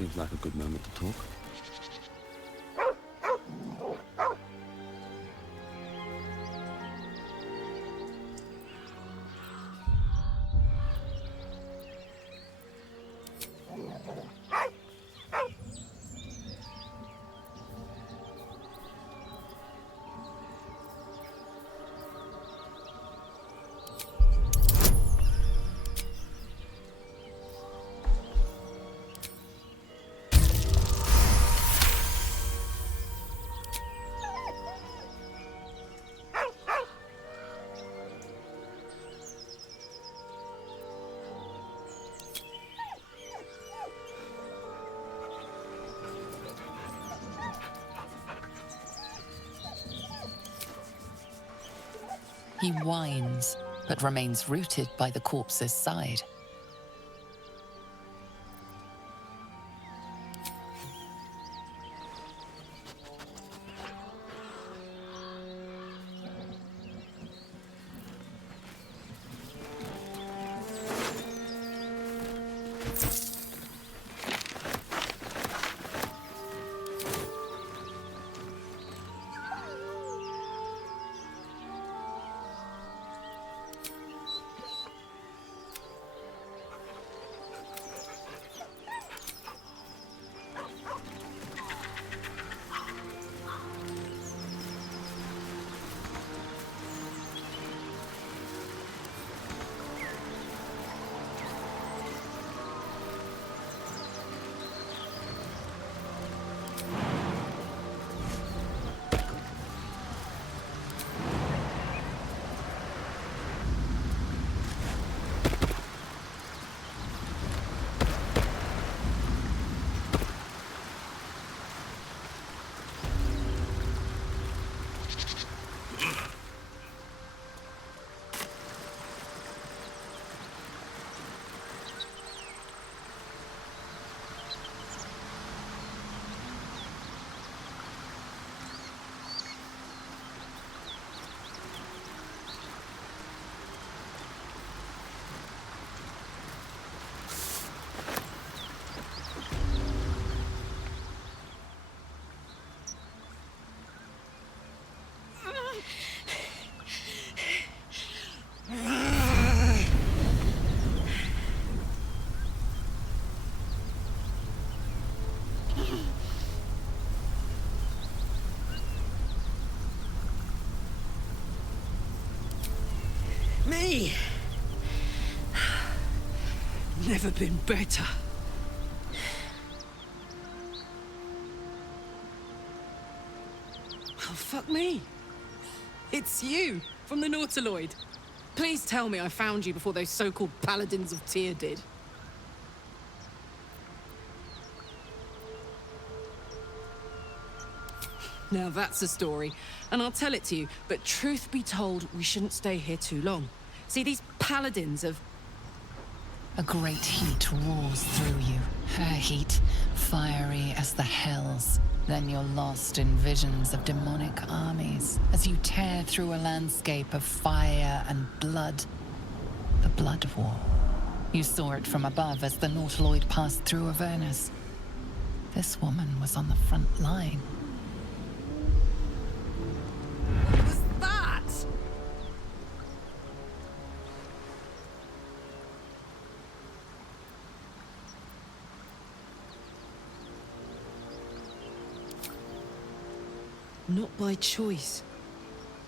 Seems like a good moment to talk. He whines, but remains rooted by the corpse's side. Me? Never been better. Oh, fuck me. It's you, from the Nautiloid. Please tell me I found you before those so-called Paladins of Tyr did. Now that's a story, and I'll tell it to you, but truth be told, we shouldn't stay here too long. See, these Paladins of... A great heat roars through you, her heat fiery as the hells. Then you're lost in visions of demonic armies as you tear through a landscape of fire and blood. The Blood War. You saw it from above as the Nautiloid passed through Avernus. This woman was on the front line. What was that? Not by choice.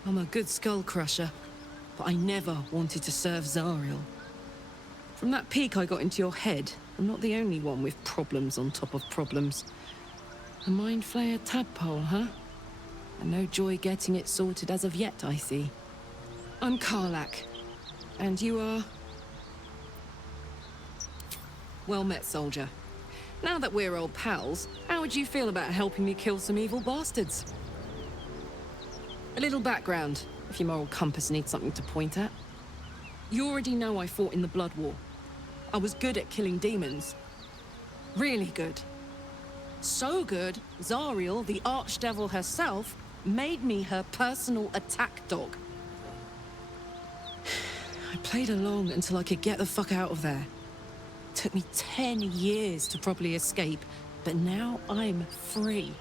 I'm a good skull crusher, but I never wanted to serve Zariel. From that peek I got into your head, I'm not the only one with problems on top of problems. A mind flayer tadpole, huh? And no joy getting it sorted as of yet, I see. I'm Karlach. And you are? Well met, soldier. Now that we're old pals, how would you feel about helping me kill some evil bastards? A little background, if your moral compass needs something to point at. You already know I fought in the Blood War. I was good at killing demons. Really good. So good, Zariel, the archdevil herself, made me her personal attack dog. I played along until I could get the fuck out of there. Took me 10 years to properly escape, but now I'm free.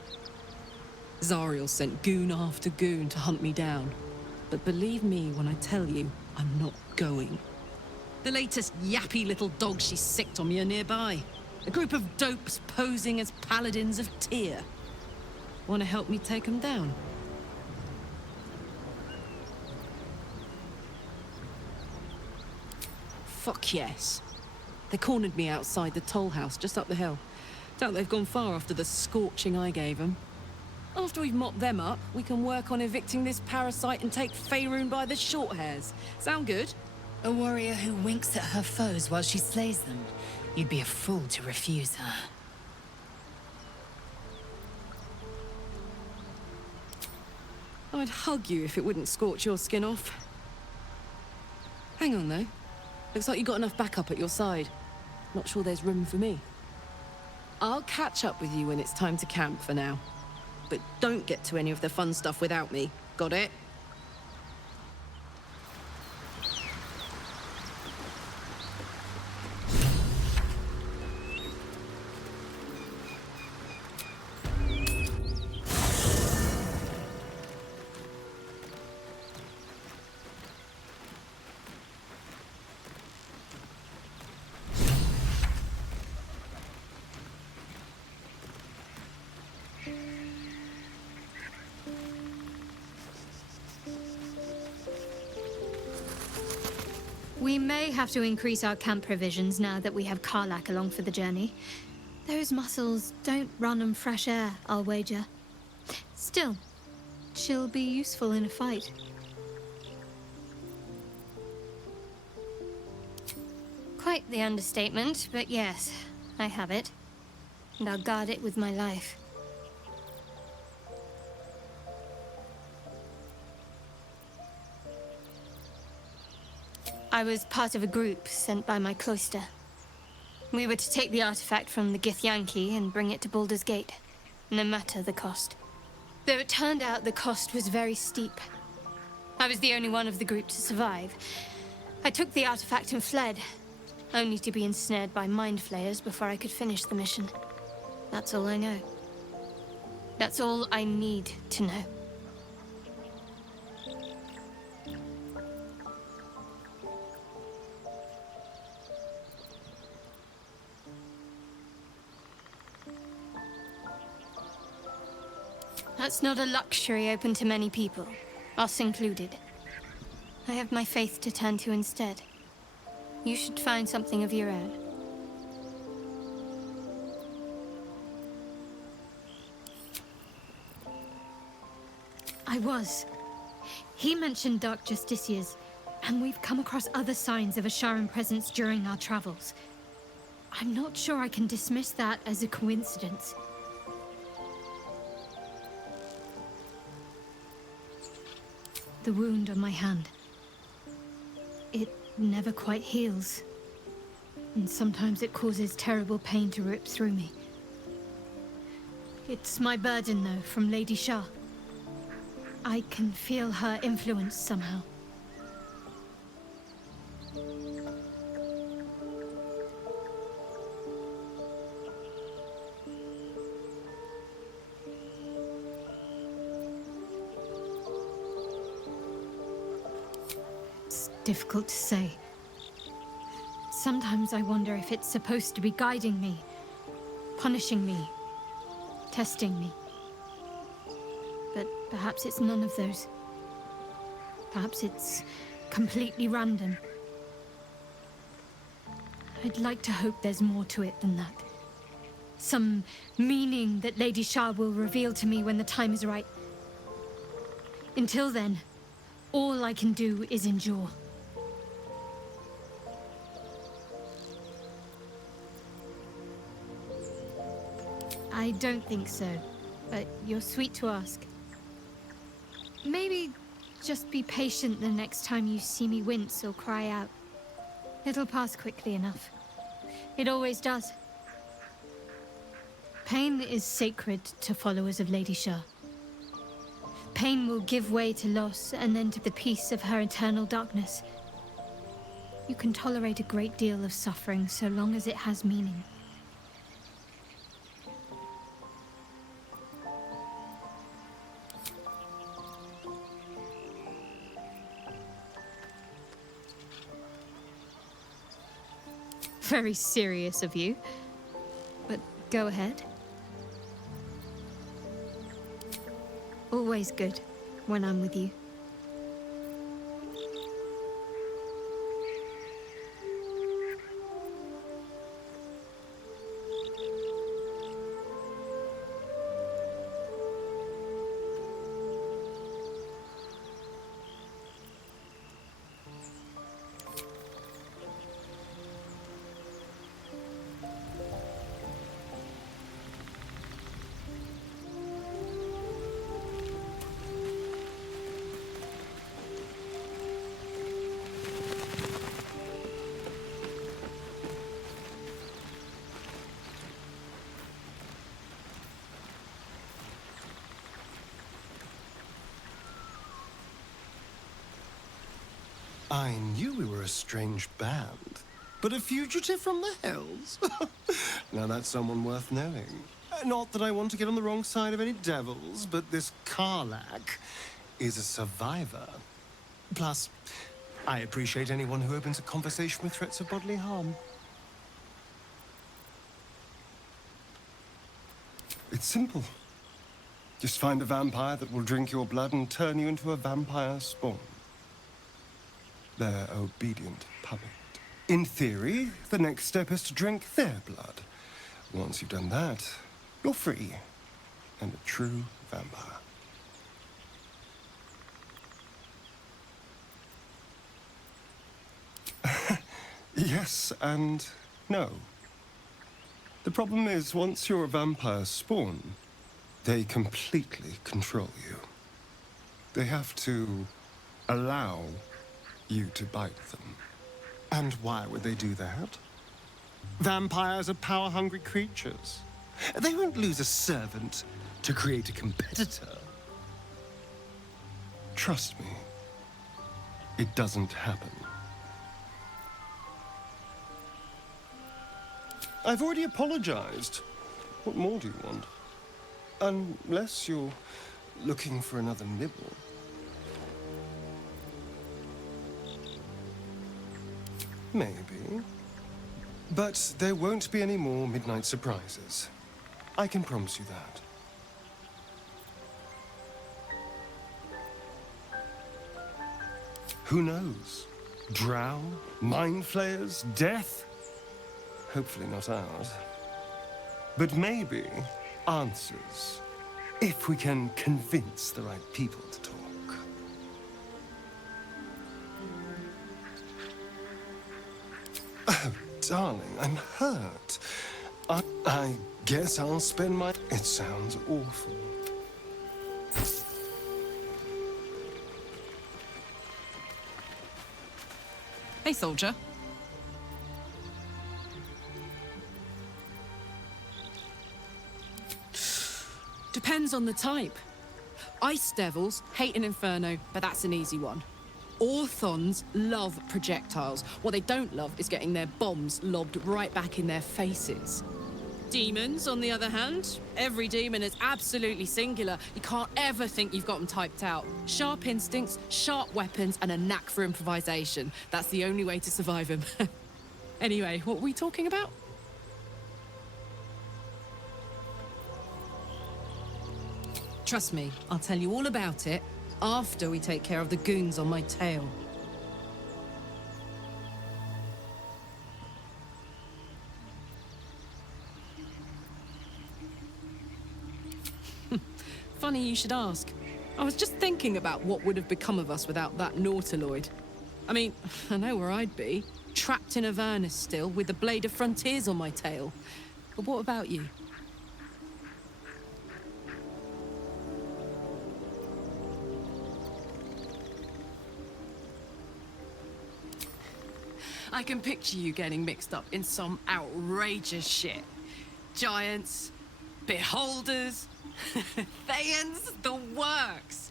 Zariel sent goon after goon to hunt me down. But believe me when I tell you, I'm not going. The latest yappy little dogs she sicked on me are nearby. A group of dopes posing as paladins of Tyr. Want to help me take them down? Fuck yes. They cornered me outside the toll house just up the hill. Doubt they've gone far after the scorching I gave them. After we've mopped them up, we can work on evicting this parasite and take Faerun by the short hairs. Sound good? A warrior who winks at her foes while she slays them. You'd be a fool to refuse her. I'd hug you if it wouldn't scorch your skin off. Hang on, though. Looks like you got enough backup at your side. Not sure there's room for me. I'll catch up with you when it's time to camp for now. But don't get to any of the fun stuff without me. Got it? We may have to increase our camp provisions now that we have Karlak along for the journey. Those muscles don't run on fresh air, I'll wager. Still, she'll be useful in a fight. Quite the understatement, but yes, I have it. And I'll guard it with my life. I was part of a group sent by my cloister. We were to take the artifact from the Githyanki and bring it to Baldur's Gate, no matter the cost. Though it turned out the cost was very steep. I was the only one of the group to survive. I took the artifact and fled, only to be ensnared by mind flayers before I could finish the mission. That's all I know. That's all I need to know. That's not a luxury open to many people, us included. I have my faith to turn to instead. You should find something of your own. I was. He mentioned Dark Justiciars, and we've come across other signs of a Sharan presence during our travels. I'm not sure I can dismiss that as a coincidence. The wound on my hand. It never quite heals. And sometimes it causes terrible pain to rip through me. It's my burden, though, from Lady Shah. I can feel her influence somehow. Difficult to say. Sometimes I wonder if it's supposed to be guiding me, punishing me, testing me. But perhaps it's none of those. Perhaps it's completely random. I'd like to hope there's more to it than that. Some meaning that Lady Shah will reveal to me when the time is right. Until then, all I can do is endure. I don't think so, but you're sweet to ask. Maybe just be patient the next time you see me wince or cry out. It'll pass quickly enough. It always does. Pain is sacred to followers of Lady Shah. Pain will give way to loss and then to the peace of her eternal darkness. You can tolerate a great deal of suffering so long as it has meaning. Very serious of you, but go ahead. Always good when I'm with you. I knew we were a strange band, but a fugitive from the hills? Now that's someone worth knowing. Not that I want to get on the wrong side of any devils, but this Karlak is a survivor. Plus, I appreciate anyone who opens a conversation with threats of bodily harm. It's simple. Just find a vampire that will drink your blood and turn you into a vampire spawn. Their obedient puppet. In theory, the next step is to drink their blood. Once you've done that, you're free and a true vampire. Yes and no. The problem is, once you're a vampire spawn, they completely control you. They have to allow you to bite them. And why would they do that? Vampires are power-hungry creatures. They won't lose a servant to create a competitor. Trust me, it doesn't happen. I've already apologized. What more do you want? Unless you're looking for another nibble. Maybe. But there won't be any more midnight surprises. I can promise you that. Who knows? Drow? Mind flayers? Death? Hopefully not ours. But maybe answers, if we can convince the right people to talk. Oh, darling, I'm hurt. I guess I'll spend my... It sounds awful. Hey, soldier. Depends on the type. Ice devils hate an inferno, but that's an easy one. Orthons love projectiles. What they don't love is getting their bombs lobbed right back in their faces. Demons, on the other hand, every demon is absolutely singular. You can't ever think you've got them typed out. Sharp instincts, sharp weapons, and a knack for improvisation. That's the only way to survive them. Anyway, what were we talking about? Trust me, I'll tell you all about it after we take care of the goons on my tail. Funny you should ask. I was just thinking about what would have become of us without that Nautiloid. I mean, I know where I'd be. Trapped in Avernus still, with the Blade of Frontiers on my tail. But what about you? I can picture you getting mixed up in some outrageous shit. Giants, beholders, Thayans, the works.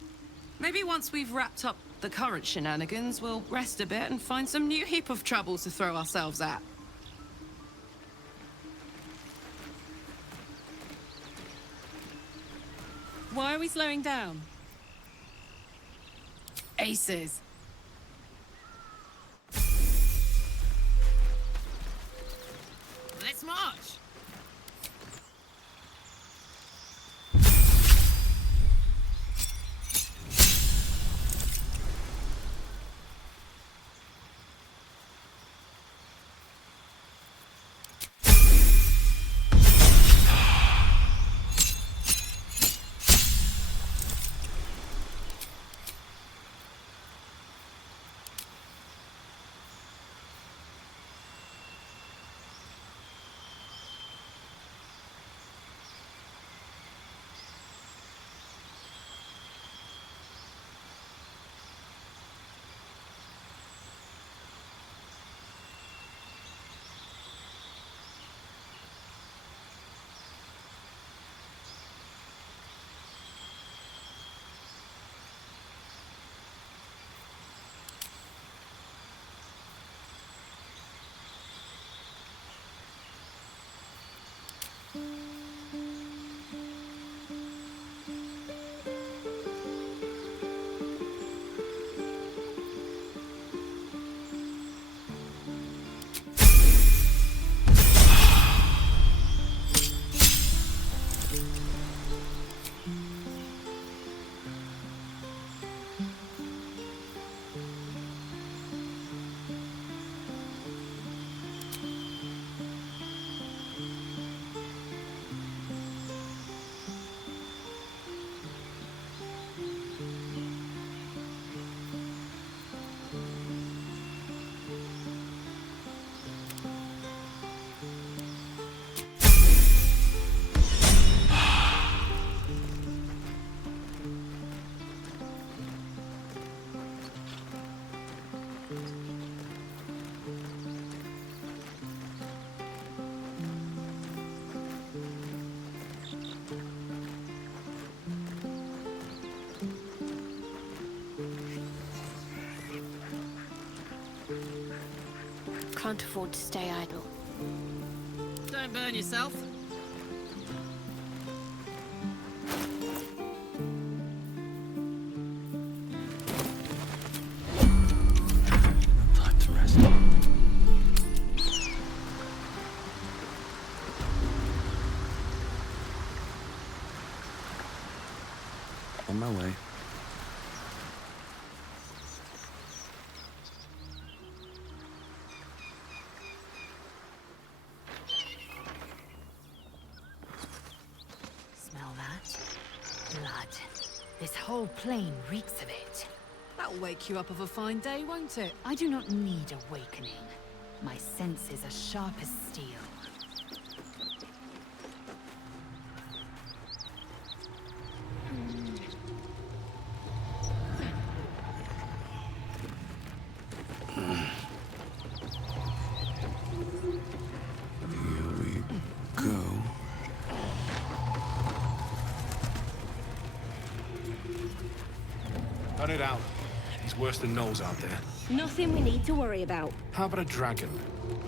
Maybe once we've wrapped up the current shenanigans, we'll rest a bit and find some new heap of troubles to throw ourselves at. Why are we slowing down? Aces. Let's march! Can't afford to stay idle. Don't burn yourself. Time to rest. On my way. Smell that? Blood. This whole plain reeks of it. That'll wake you up of a fine day, won't it? I do not need awakening. My senses are sharp as steel. Here we go. Cut it out. He's worse than Knowles out there. Nothing we need to worry about. How about a dragon?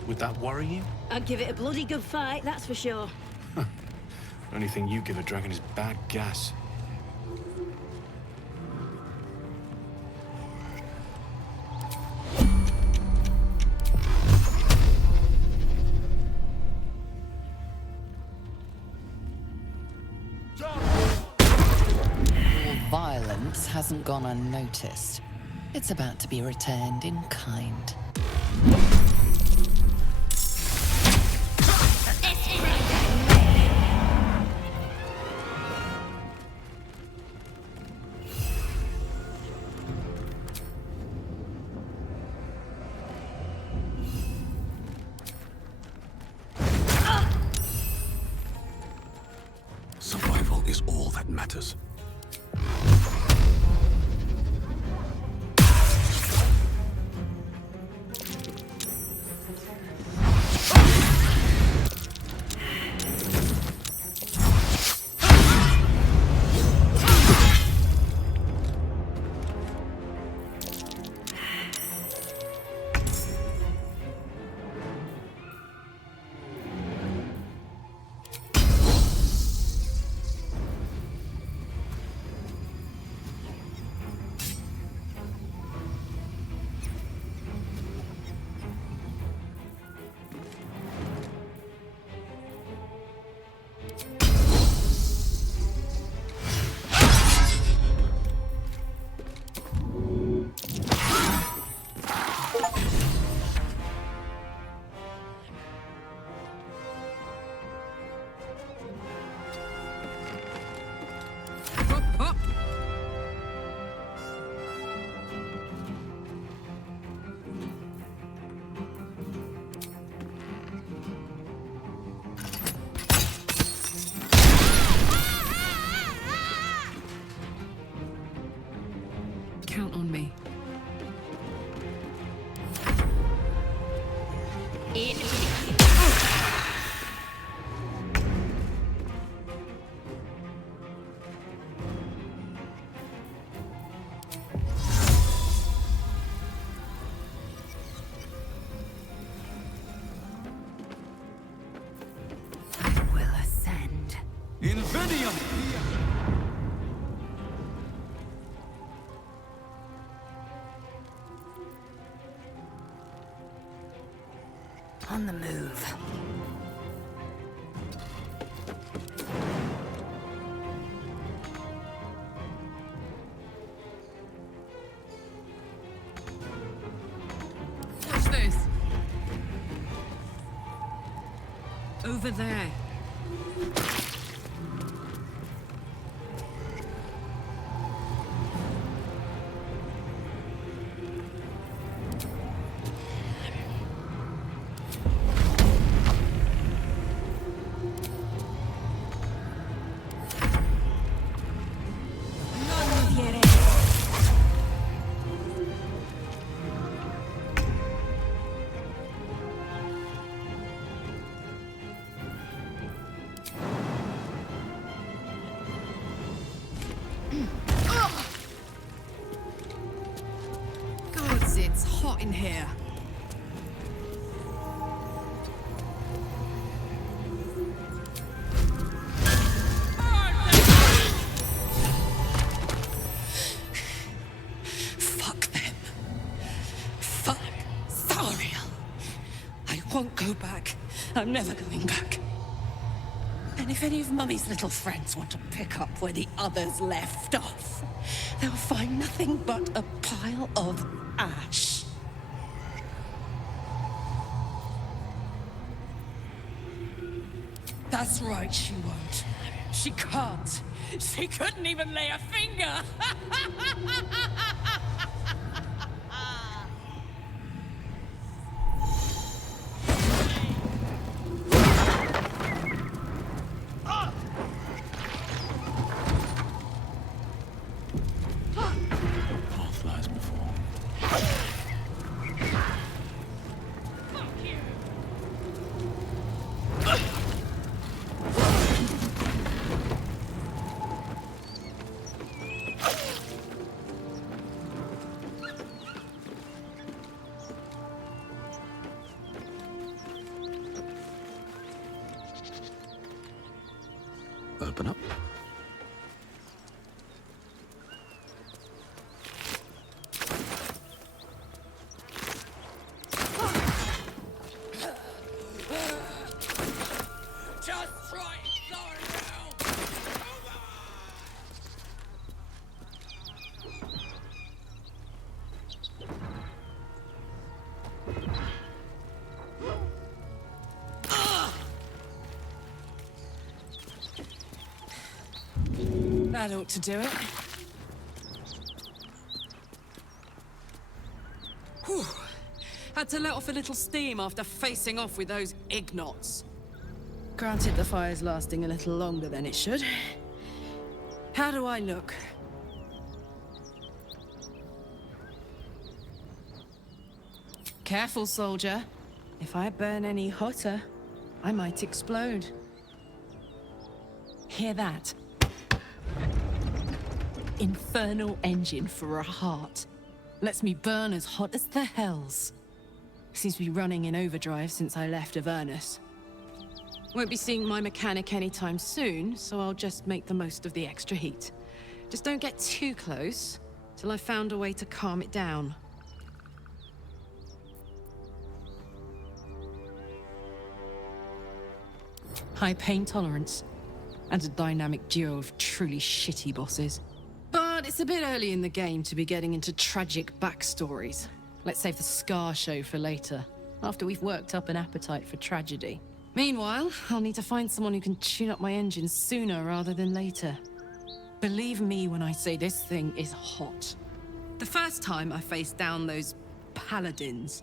Would that worry you? I'd give it a bloody good fight, that's for sure. The only thing you give a dragon is bad gas. Violence hasn't gone unnoticed. It's about to be returned in kind. Survival is all that matters. count on me. I will ascend. Invidium! On the move. Watch this. Over there. Gods, it's hot in here. Fuck them. Fuck Thariel. I won't go back. I'm never going back. And if any of Mummy's little friends want to pick up where the others left off, they'll find nothing but a pile of ash. That's right, she won't. She can't. She couldn't even lay a finger. Path lies before. Open up. Just try it, Thariel! That ought to do it. Whew. Had to let off a little steam after facing off with those ignots. Granted, the fire's lasting a little longer than it should. How do I look? Careful, soldier. If I burn any hotter, I might explode. Hear that? Infernal engine for a heart. Lets me burn as hot as the hells. Seems to be running in overdrive since I left Avernus. Won't be seeing my mechanic anytime soon, so I'll just make the most of the extra heat. Just don't get too close, till I've found a way to calm it down. High pain tolerance, and a dynamic duo of truly shitty bosses. But it's a bit early in the game to be getting into tragic backstories. Let's save the Scar show for later, after we've worked up an appetite for tragedy. Meanwhile, I'll need to find someone who can tune up my engine sooner rather than later. Believe me when I say this thing is hot. The first time I faced down those paladins,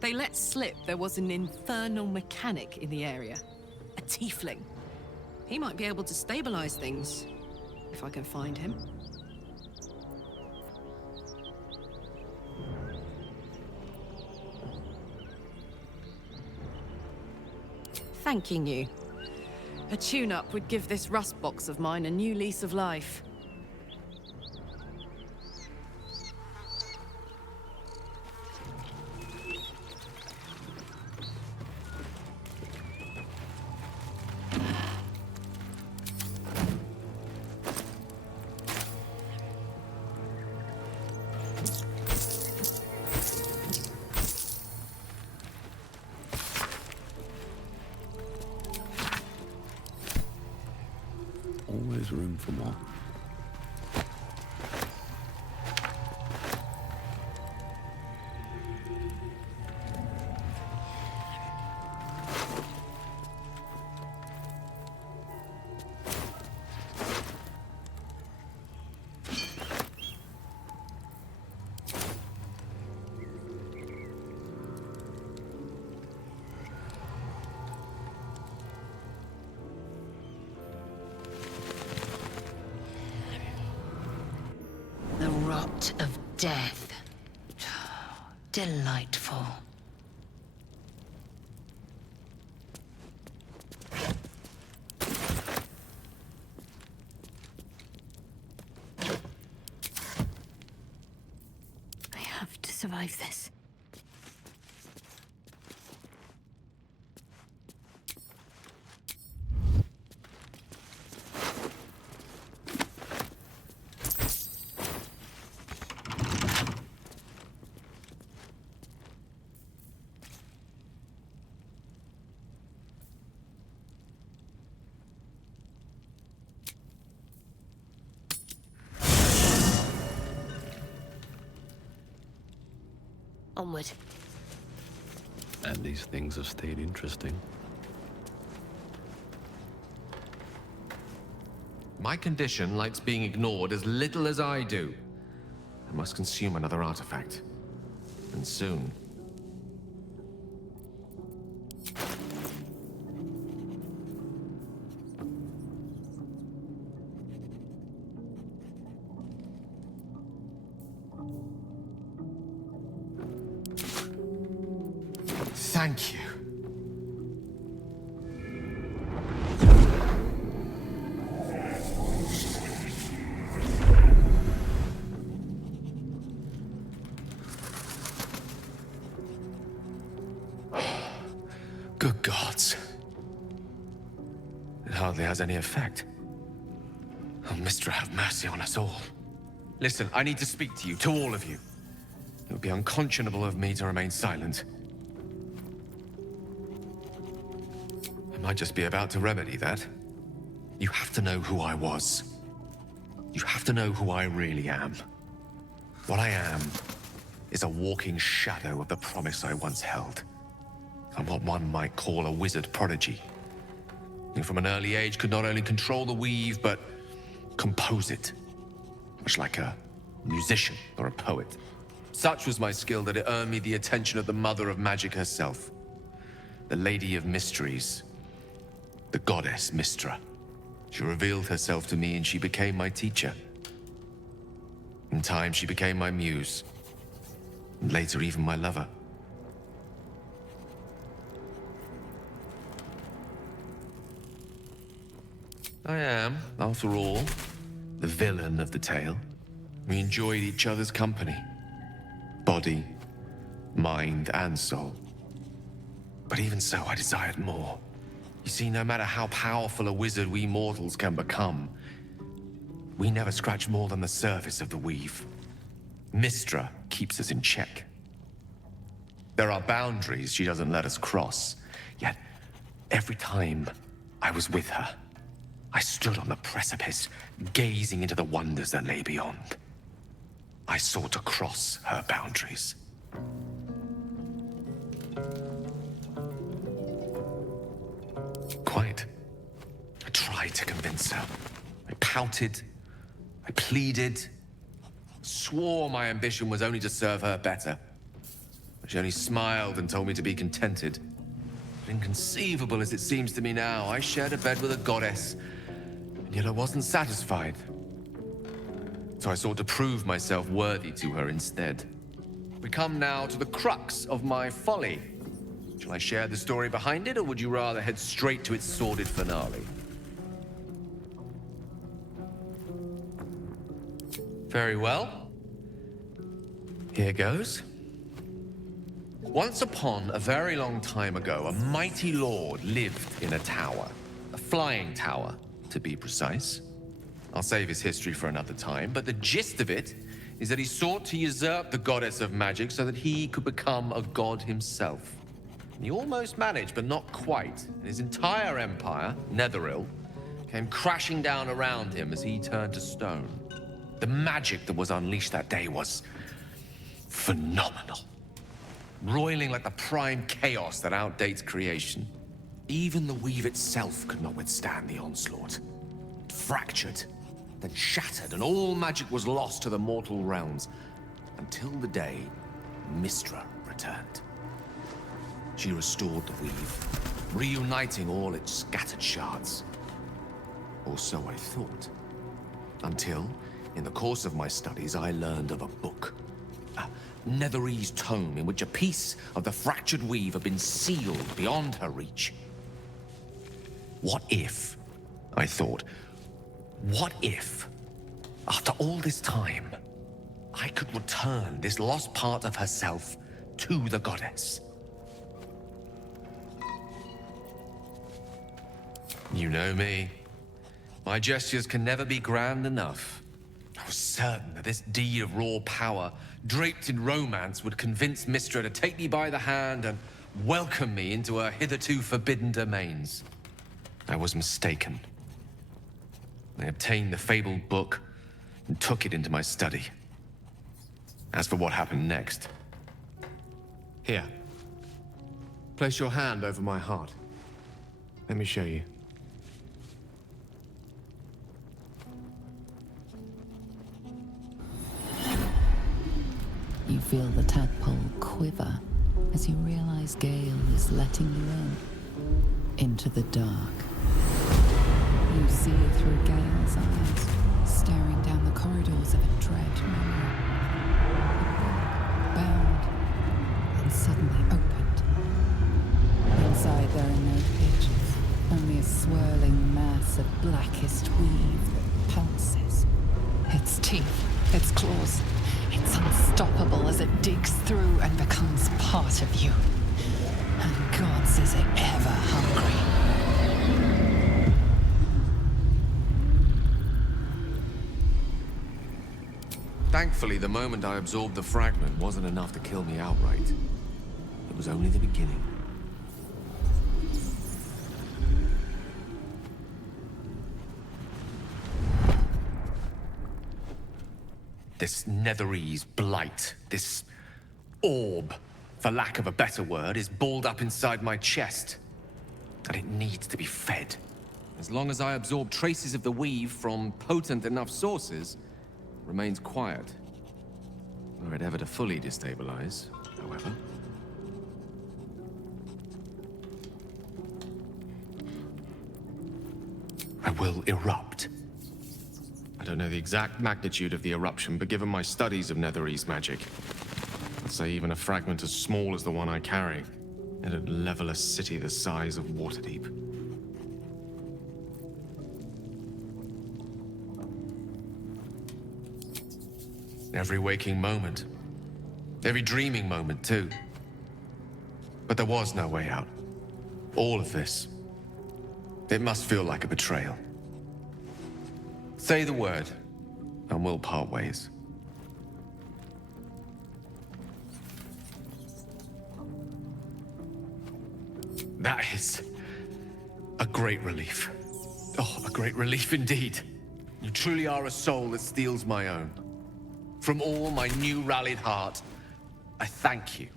they let slip there was an infernal mechanic in the area. A tiefling. He might be able to stabilize things, if I can find him. thanking you. A tune-up would give this rust box of mine a new lease of life. Always room for more. The rot of death. Delightful. I have to survive this. Onward. And these things have stayed interesting. My condition likes being ignored as little as I do. I must consume another artifact. And soon. Thank you. Good gods. It hardly has any effect. Oh, Mistra, have mercy on us all. Listen, I need to speak to you, to all of you. It would be unconscionable of me to remain silent. I might just be about to remedy that. You have to know who I was. You have to know who I really am. What I am is a walking shadow of the promise I once held. I'm what one might call a wizard prodigy. Who from an early age could not only control the weave, but compose it. Much like a musician or a poet. Such was my skill that it earned me the attention of the mother of magic herself. The Lady of Mysteries. The goddess Mistra. She revealed herself to me and she became my teacher. In time, she became my muse. And later, even my lover. I am, after all, the villain of the tale. We enjoyed each other's company. Body, mind, and soul. But even so, I desired more. You see, no matter how powerful a wizard we mortals can become, we never scratch more than the surface of the weave. Mistra keeps us in check. There are boundaries she doesn't let us cross, yet every time I was with her, I stood on the precipice, gazing into the wonders that lay beyond. I sought to cross her boundaries. Quite. I tried to convince her. I pouted. I pleaded. Swore my ambition was only to serve her better. But she only smiled and told me to be contented. But inconceivable as it seems to me now, I shared a bed with a goddess, and yet I wasn't satisfied. So I sought to prove myself worthy to her instead. We come now to the crux of my folly. Shall I share the story behind it, or would you rather head straight to its sordid finale? Very well. Here goes. Once upon a very long time ago, a mighty lord lived in a tower. A flying tower, to be precise. I'll save his history for another time, but the gist of it is that he sought to usurp the goddess of magic so that he could become a god himself. He almost managed, but not quite. And his entire empire, Netheril, came crashing down around him as he turned to stone. The magic that was unleashed that day was phenomenal. Roiling like the prime chaos that outdates creation. Even the weave itself could not withstand the onslaught. It fractured, then shattered, and all magic was lost to the mortal realms. Until the day Mystra returned. She restored the weave, reuniting all its scattered shards. Or so I thought. Until, in the course of my studies, I learned of a book. A Netherese tome in which a piece of the fractured weave had been sealed beyond her reach. What if, I thought, what if, after all this time, I could return this lost part of herself to the goddess? You know me. My gestures can never be grand enough. I was certain that this deed of raw power, draped in romance, would convince Mystra to take me by the hand and welcome me into her hitherto forbidden domains. I was mistaken. I obtained the fabled book and took it into my study. As for what happened next... Here. Place your hand over my heart. Let me show you. You feel the tadpole quiver as you realize Gale is letting you into the dark. You see through Gale's eyes, staring down the corridors of a dread memory. The book bound and suddenly opened. Inside there are no pages, only a swirling mass of blackest weave that pulses. Its teeth, its claws, it's unstoppable as it digs through and becomes part of you. And gods, is it ever hungry. Thankfully, the moment I absorbed the fragment wasn't enough to kill me outright. It was only the beginning. This Netherese blight, this orb, for lack of a better word, is balled up inside my chest. And it needs to be fed. As long as I absorb traces of the weave from potent enough sources, it remains quiet. Were it ever to fully destabilize, however. I will erupt. I don't know the exact magnitude of the eruption, but given my studies of Netherese magic, I'd say even a fragment as small as the one I carry, it'd level a city the size of Waterdeep. Every waking moment. Every dreaming moment, too. But there was no way out. All of this. It must feel like a betrayal. Say the word, and we'll part ways. That is a great relief. Oh, a great relief indeed. You truly are a soul that steals my own. From all my new rallied heart, I thank you.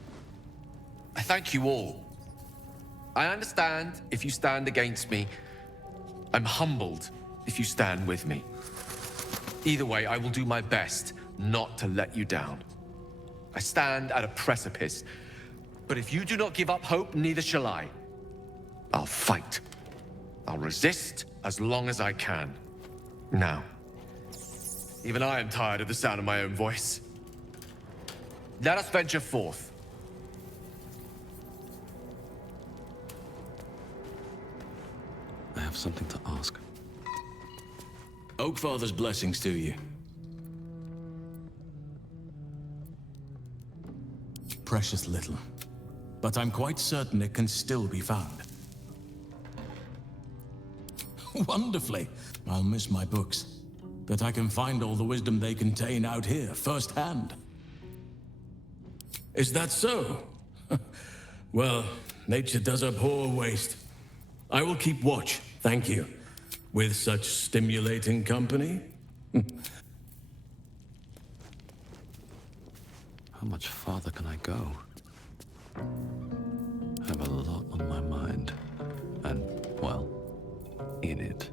I thank you all. I understand if you stand against me. I'm humbled if you stand with me. Either way, I will do my best not to let you down. I stand at a precipice, but if you do not give up hope, neither shall I. I'll fight. I'll resist as long as I can. Now, even I am tired of the sound of my own voice. Let us venture forth. have something to ask. Oakfather's blessings to you. Precious little. But I'm quite certain it can still be found. Wonderfully. I'll miss my books. But I can find all the wisdom they contain out here, firsthand. Is that so? Well, nature does abhor waste. I will keep watch, thank you. With such stimulating company? How much farther can I go? I have a lot on my mind. And, well, in it.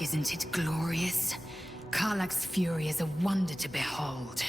Isn't it glorious? Karlach's fury is a wonder to behold.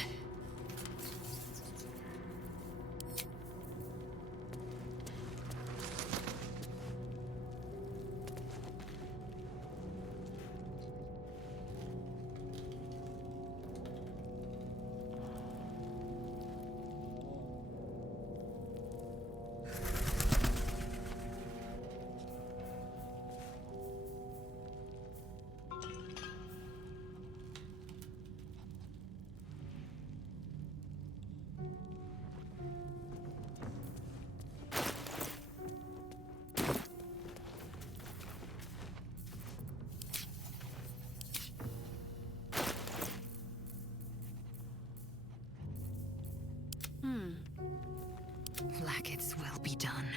Lackets will be done.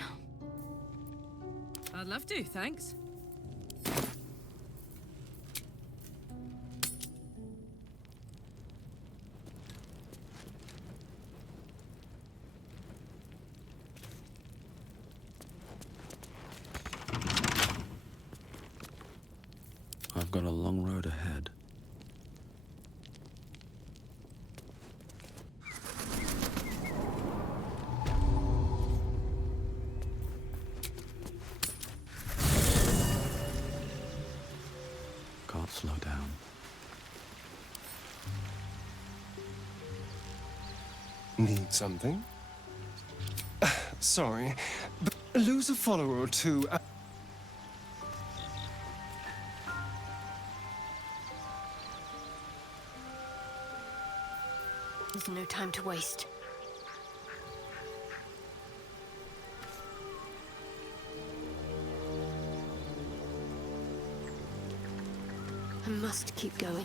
I'd love to, thanks. I've got a long road ahead. Can't slow down. Need something? Sorry, but lose a follower or two. There's no time to waste. I must keep going.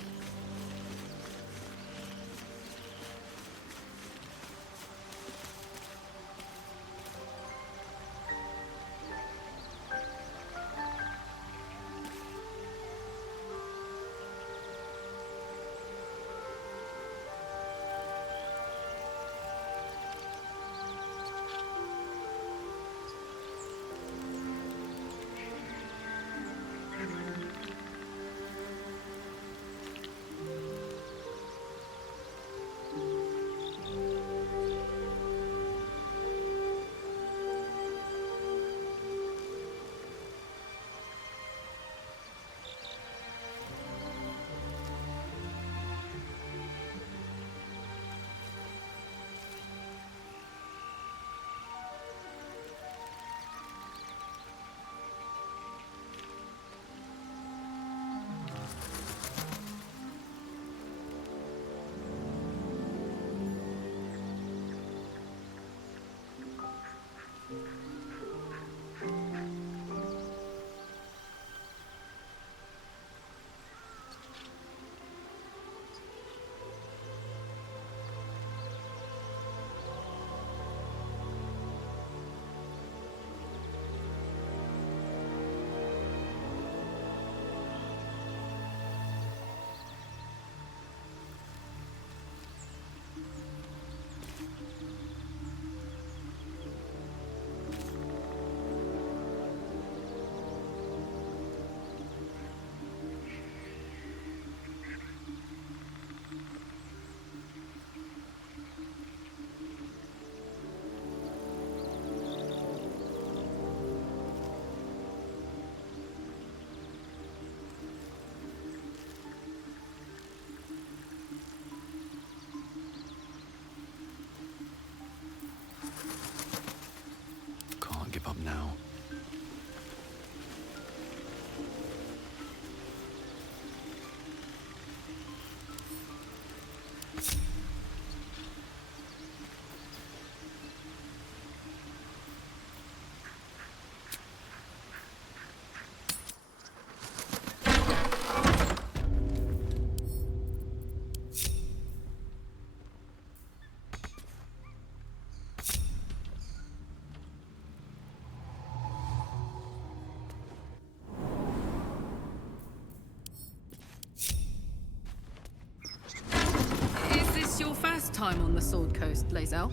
time on the Sword Coast, Lae'zel?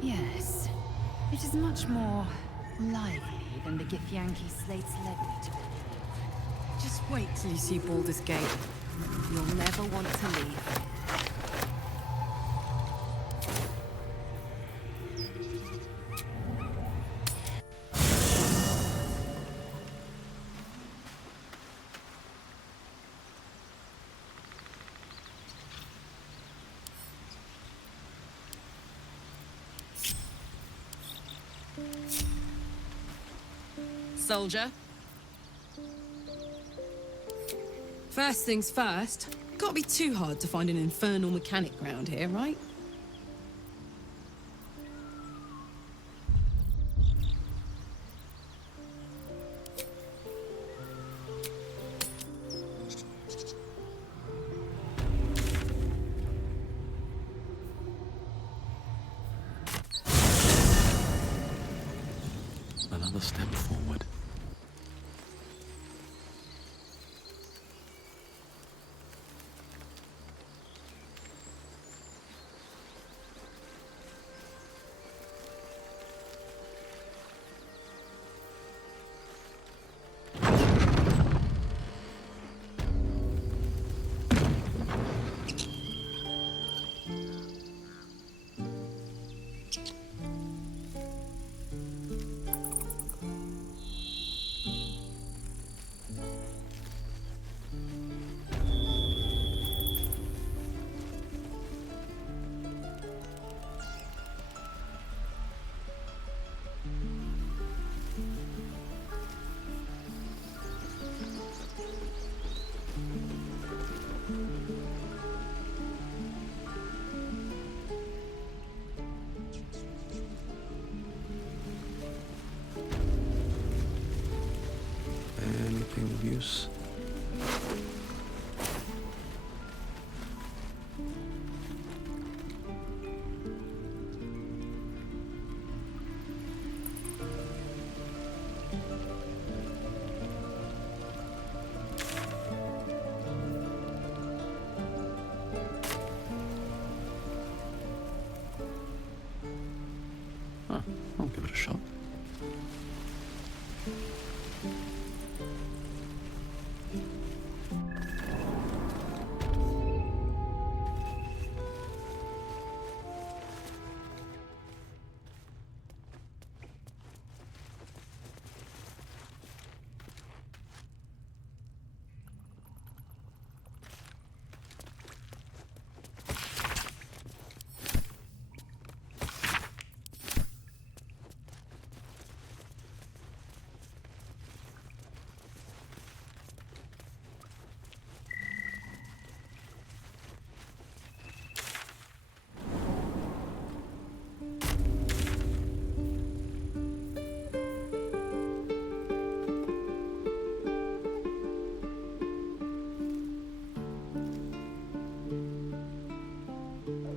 Yes. It is much more lively than the Githyanki Slate's Levy. Just wait till you see Baldur's Gate. You'll never want to leave. Soldier. First things first, can't be too hard to find an infernal mechanic round here, right? Another step forward. Anything of use? Huh, I'll give it a shot.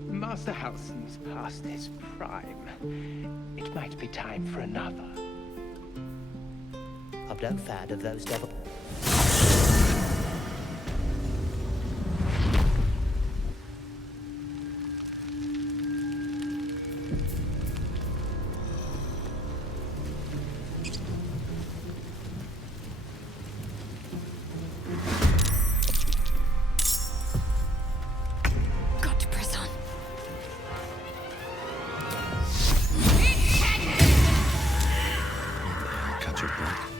Master Halsin's past his prime. It might be time for another. I'm no fan of those devil... Got to press on. Catch your breath.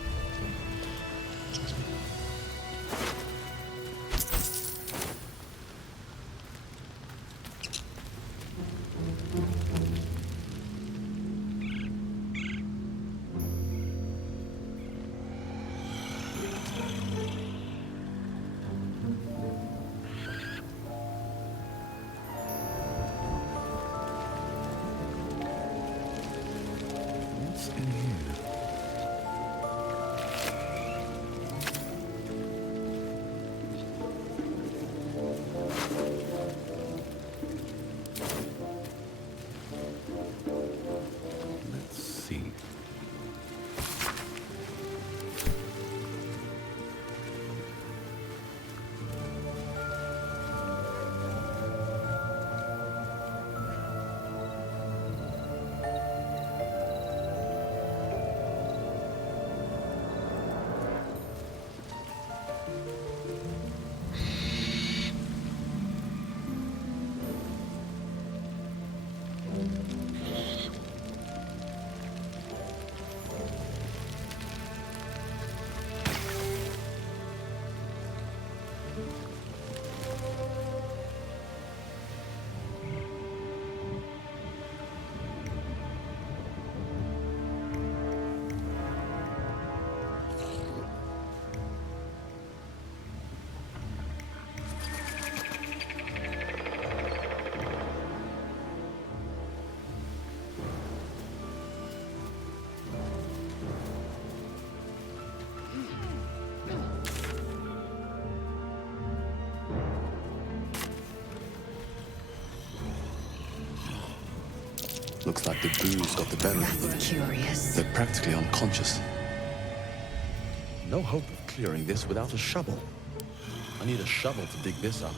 Looks like the booze got the better of them. That's curious. They're practically unconscious. No hope of clearing this without a shovel. I need a shovel to dig this up.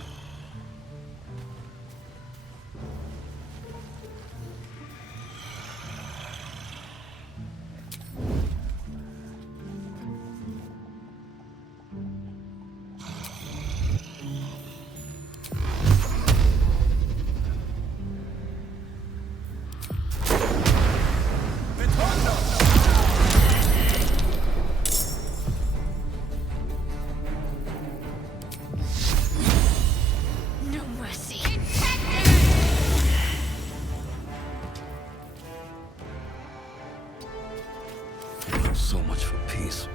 No mercy. So much for peace.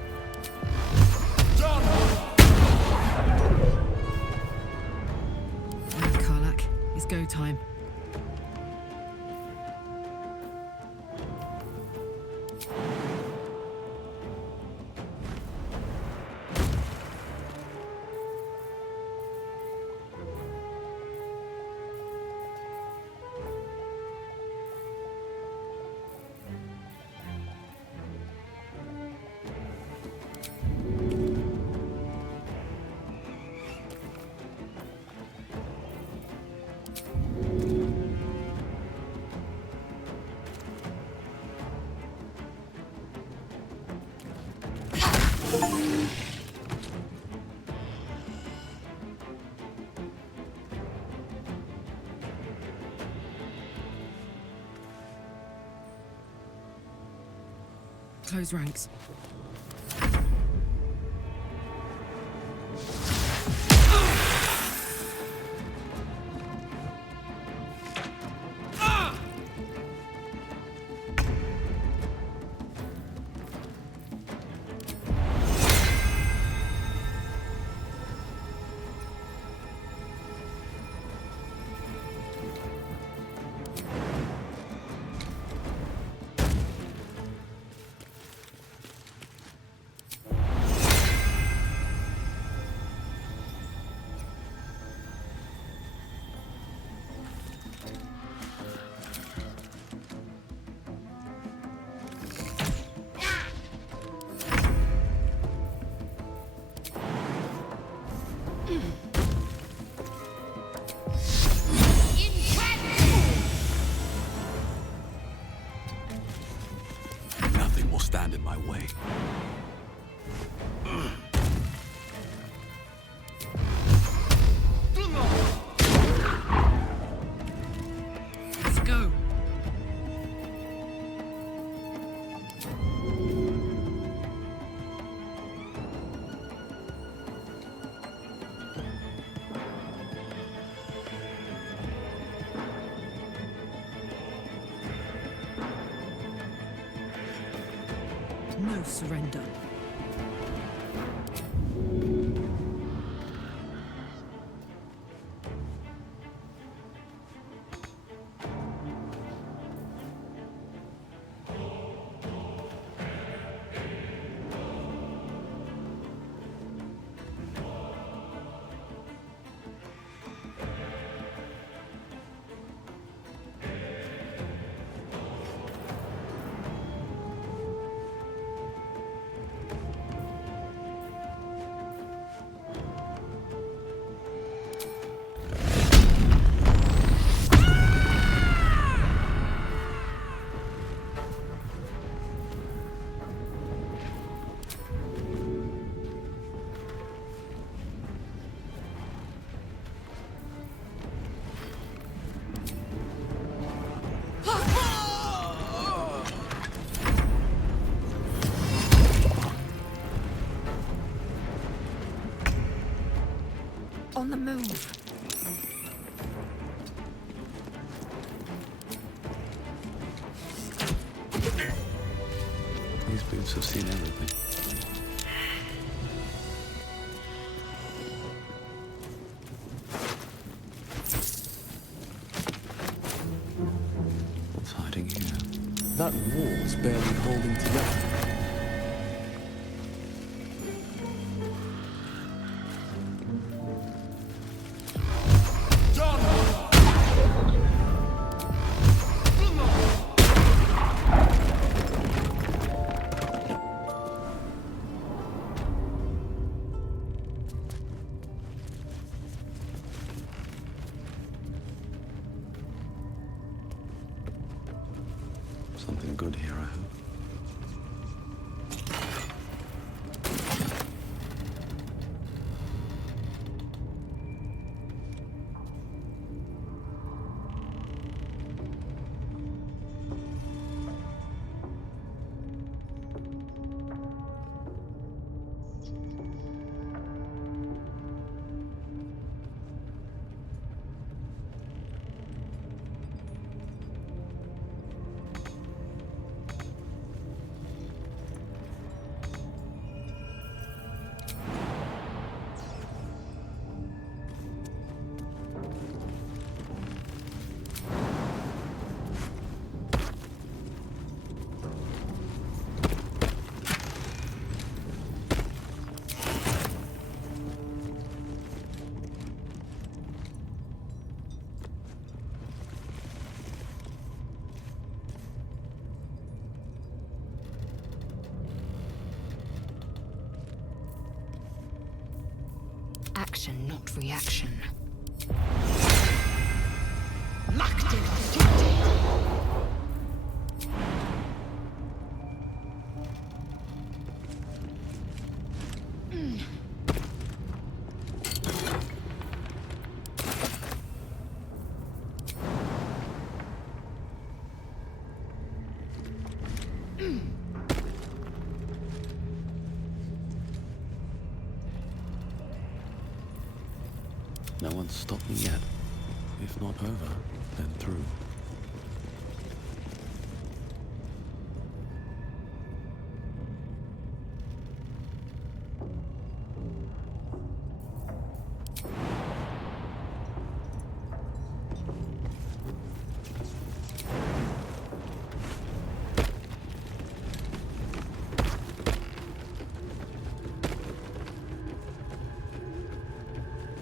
Karlak, it's go time. Close ranks. Nothing will stand in my way. Let's go. No surrender. On the move. These boots have seen everything. What's hiding here? That wall's barely holding together. Something good here, I hope. Action, not reaction. No one's stopped me yet. If not over, then through.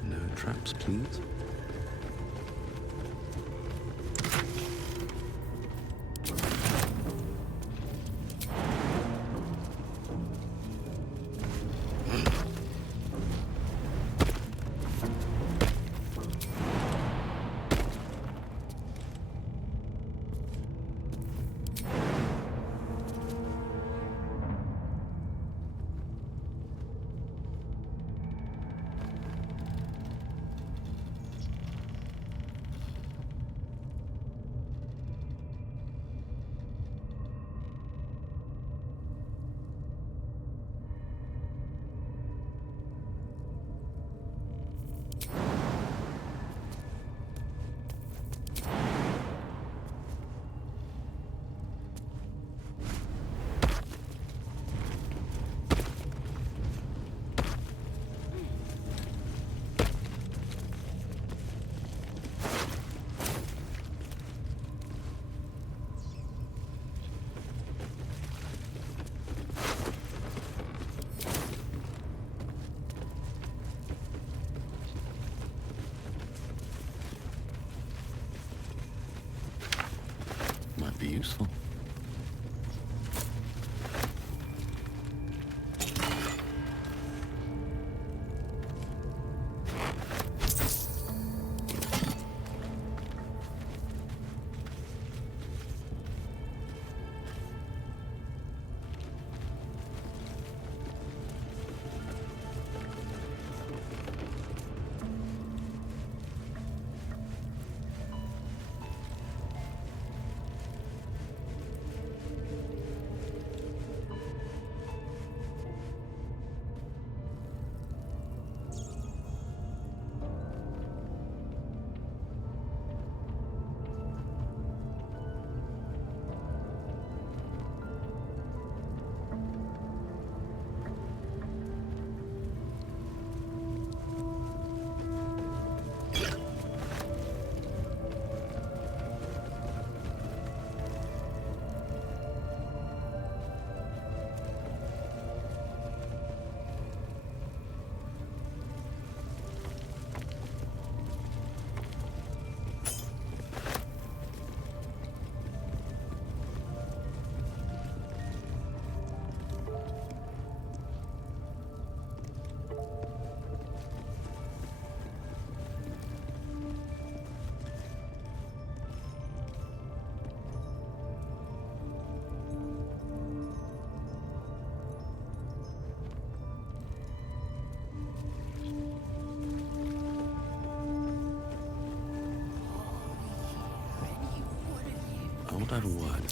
No traps, please. Might be useful. hold that word.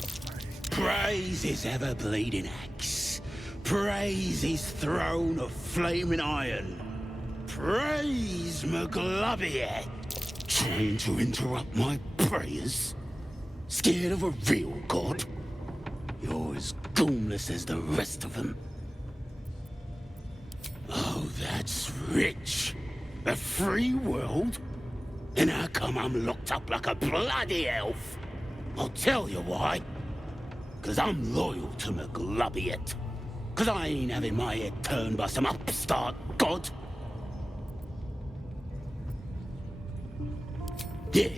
Praise his ever-bleeding axe. Praise his throne of flaming iron. Praise McGlubbier. Trying to interrupt my prayers? Scared of a real god? You're as goonless as the rest of them. Oh, that's rich. A free world? And how come I'm locked up like a bloody elf? I'll tell you why. 'Cause I'm loyal to McGlubbiet. 'Cause I ain't having my head turned by some upstart god. Yeah,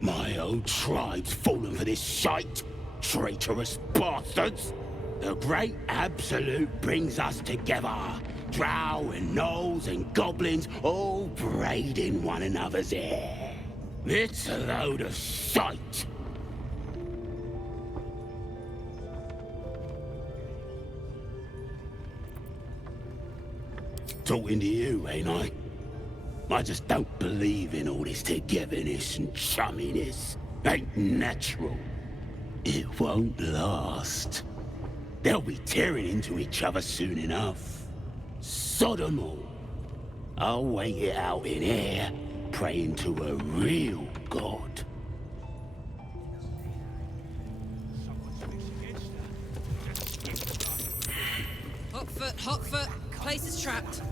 my old tribe's fallen for this shite. Traitorous bastards. The great absolute brings us together. Drow and gnolls and goblins all braiding one another's hair. It's a load of shite. Talking to you, ain't I? I just don't believe in all this togetherness and chumminess. Ain't natural. It won't last. They'll be tearing into each other soon enough. Sod 'em all. I'll wait it out in here, praying to a real god. Hot foot. Place is trapped.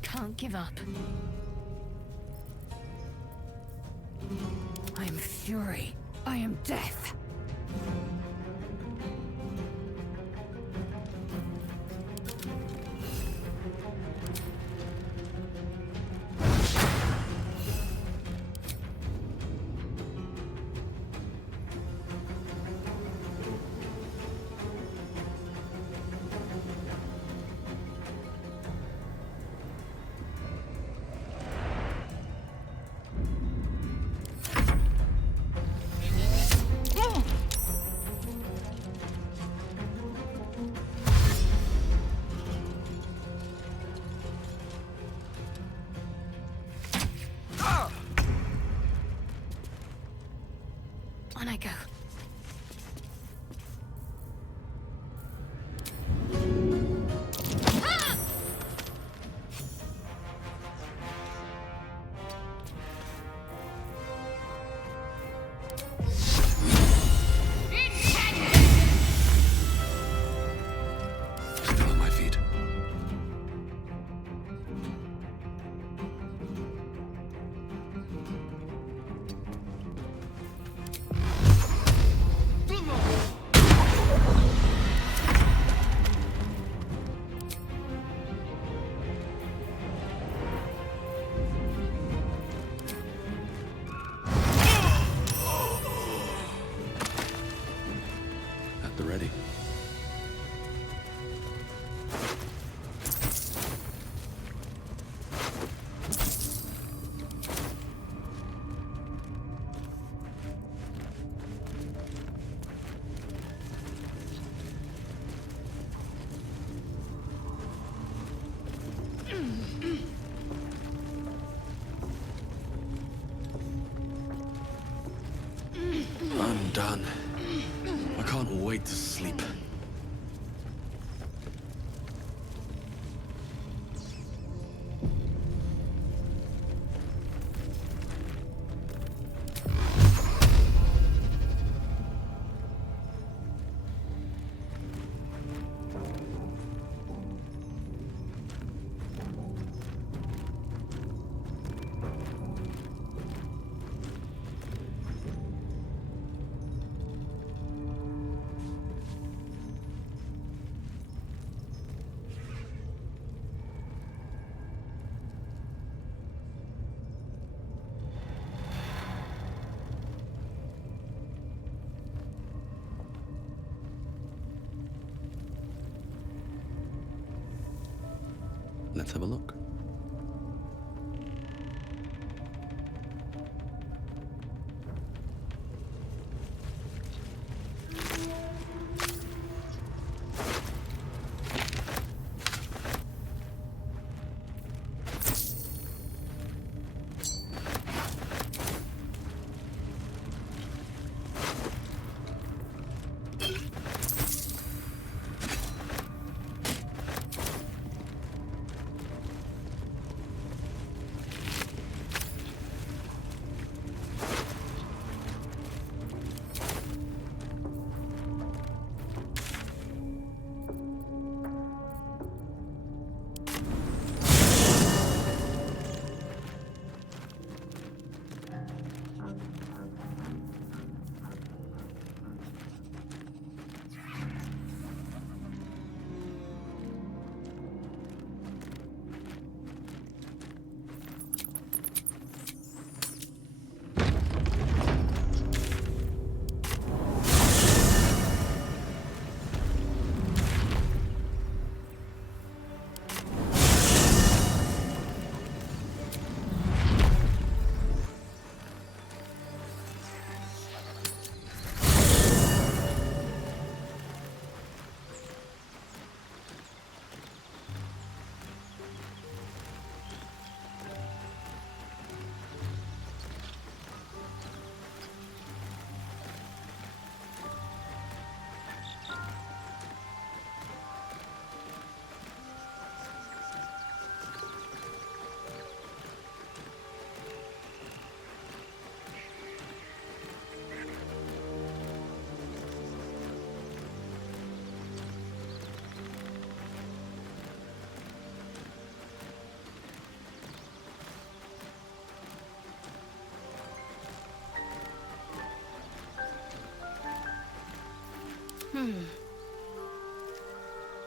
Can't give up. I am fury. I am death. On I go. Still on my feet. At the ready. I'm done. I can't wait to sleep. Let's have a look.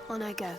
On I go.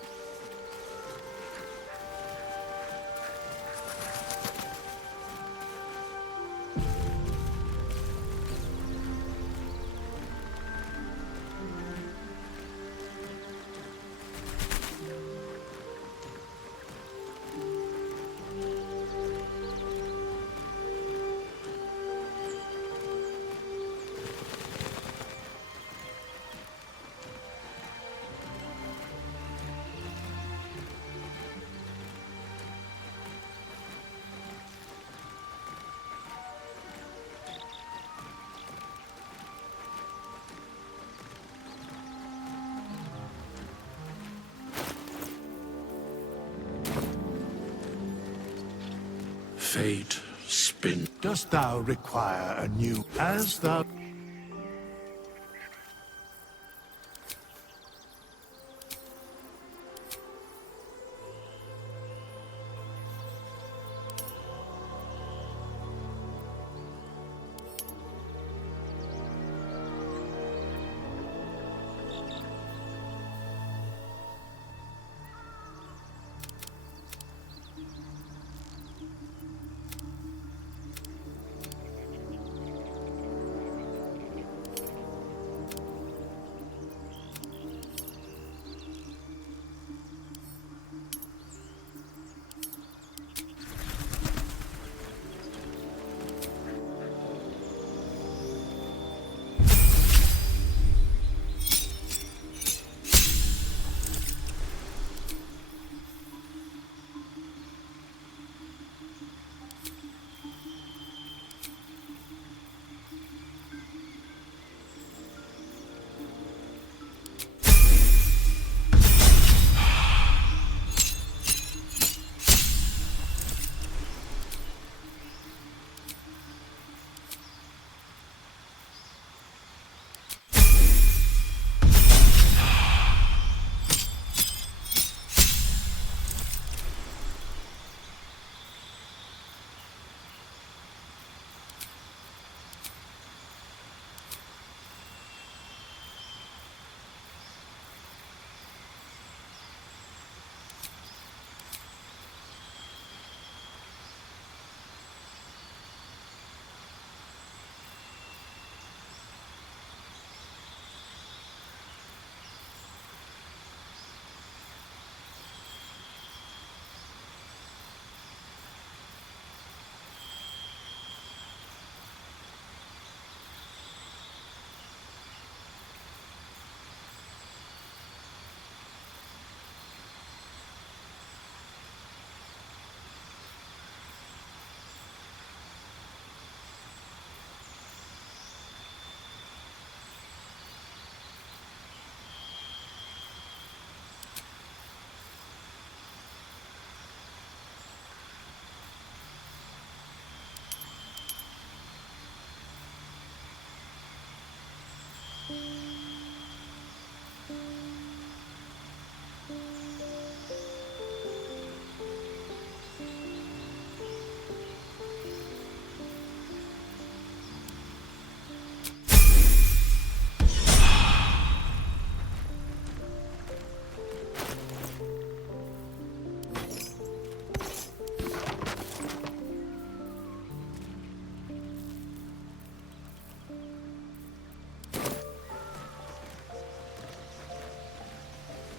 Fate spin. Dost thou require a new as thou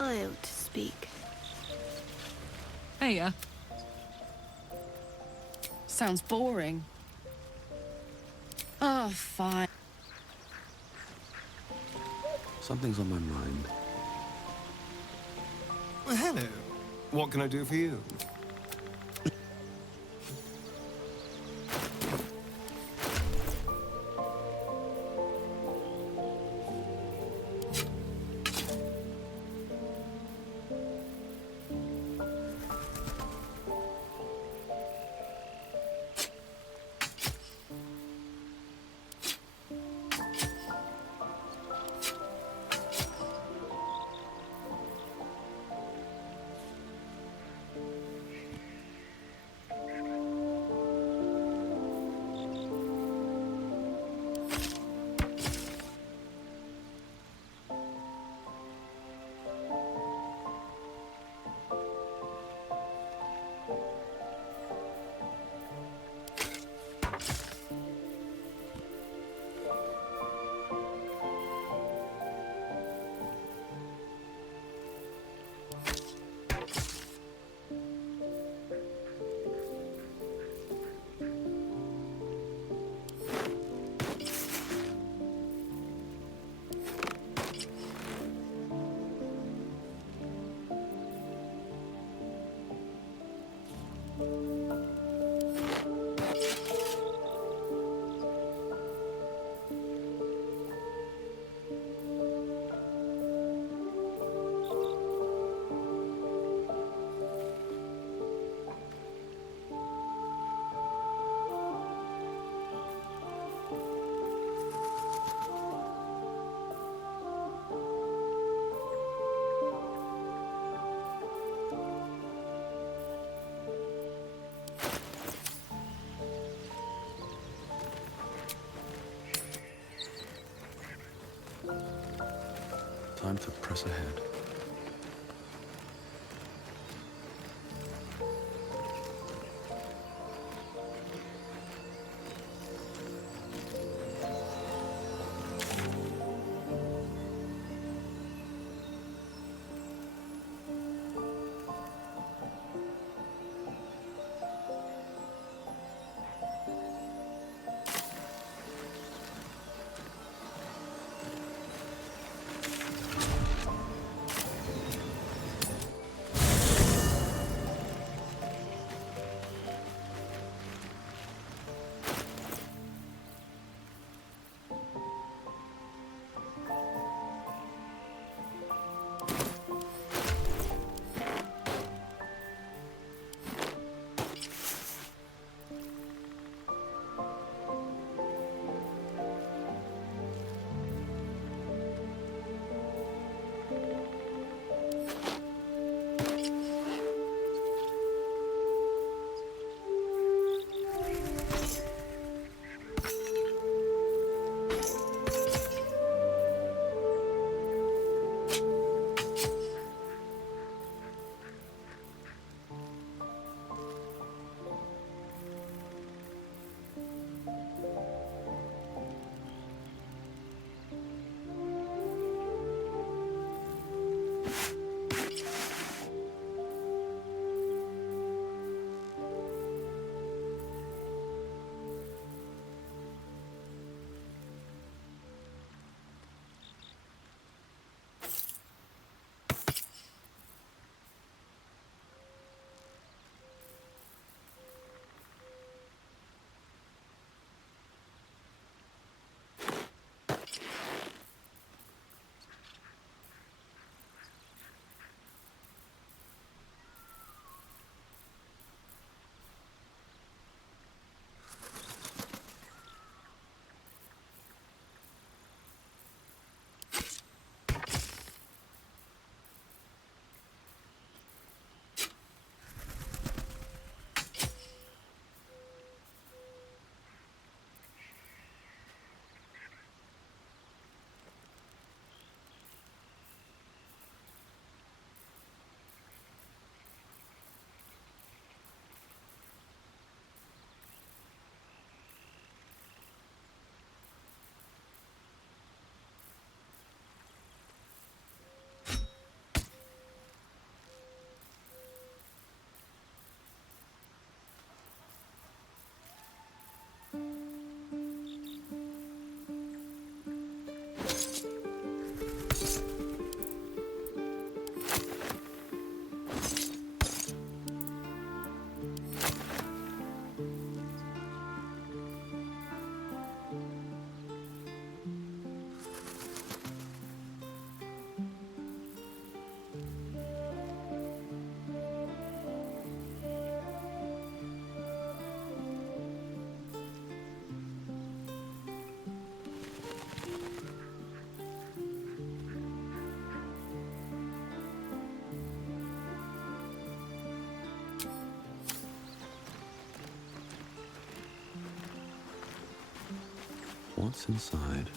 I ought to speak. Hey, Sounds boring. Oh, fine. Something's on my mind. Well, hello. What can I do for you? Time to press ahead. What's inside?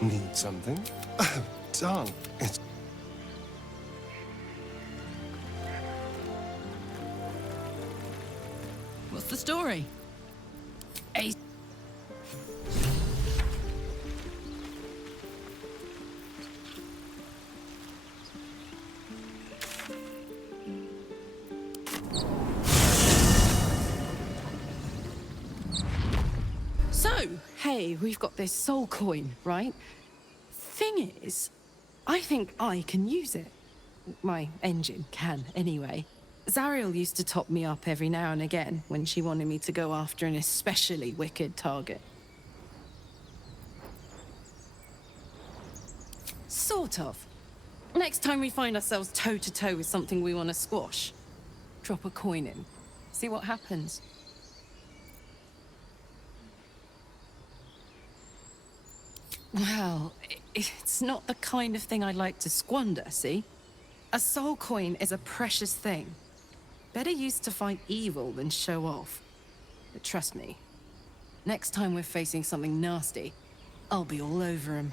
Need something? Oh, darn. It's... What's the story? So, hey, we've got this soul coin, right? Thing is, I think I can use it. My engine can, anyway. Zariel used to top me up every now and again when she wanted me to go after an especially wicked target. Sort of. Next time we find ourselves toe-to-toe with something we want to squash, drop a coin in. See what happens. Well, it's not the kind of thing I'd like to squander, see? A soul coin is a precious thing. Better used to fight evil than show off. But trust me, next time we're facing something nasty, I'll be all over him.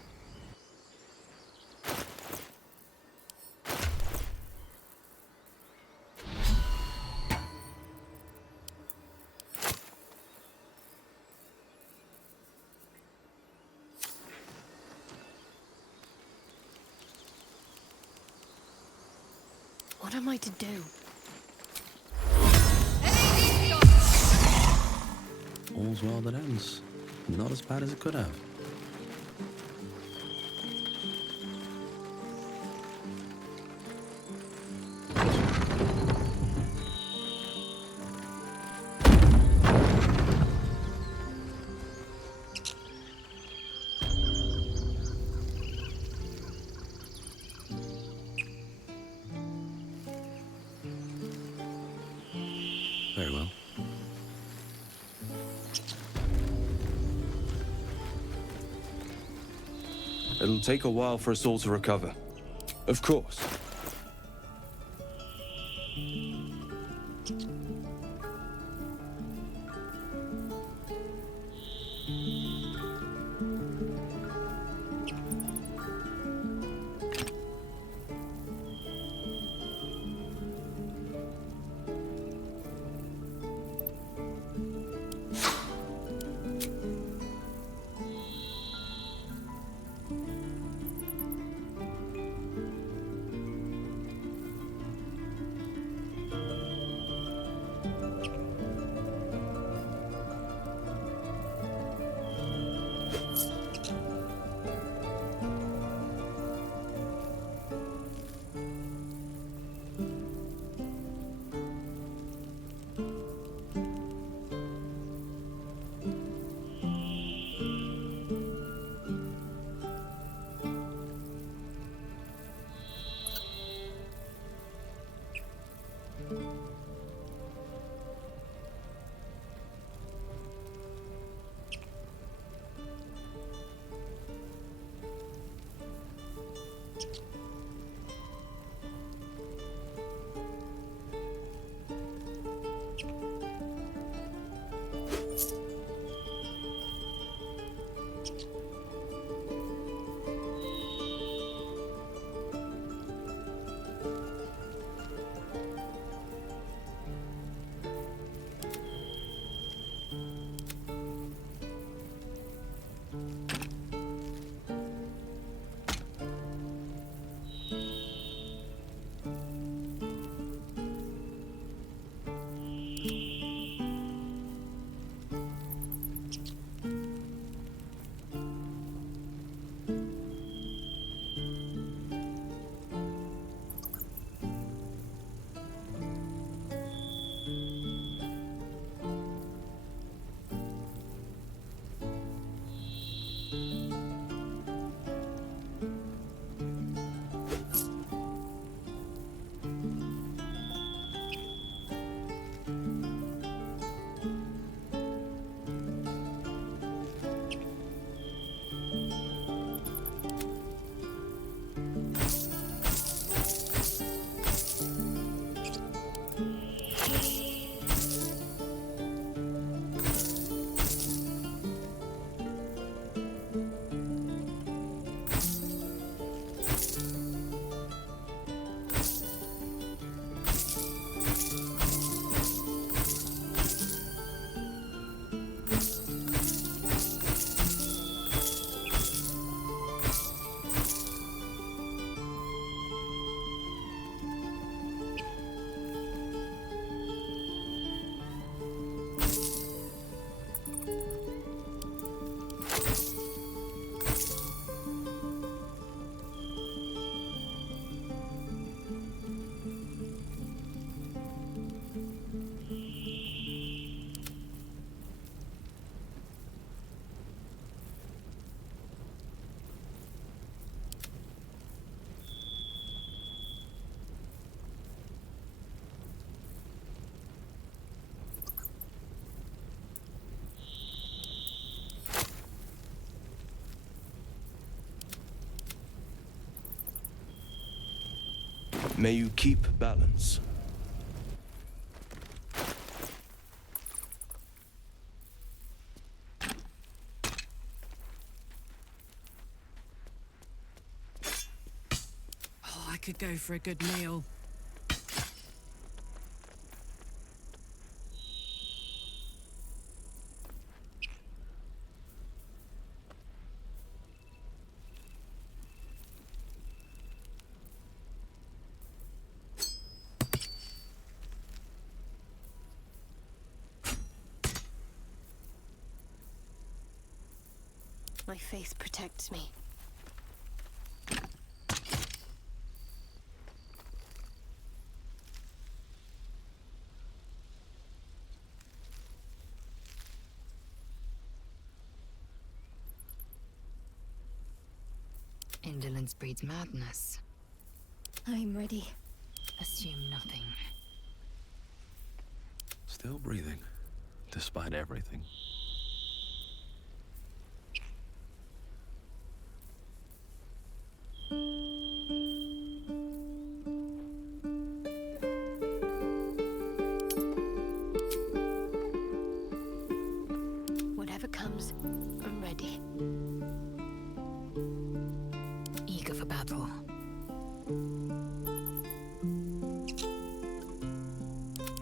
What am I to do? All's well that ends. Not as bad as it could have. Very well. It'll take a while for us all to recover. Of course. May you keep balance. Oh, I could go for a good meal. My faith protects me. Indolence breeds madness. I'm ready. Assume nothing. Still breathing, despite everything. Whatever comes, I'm ready. Eager for battle.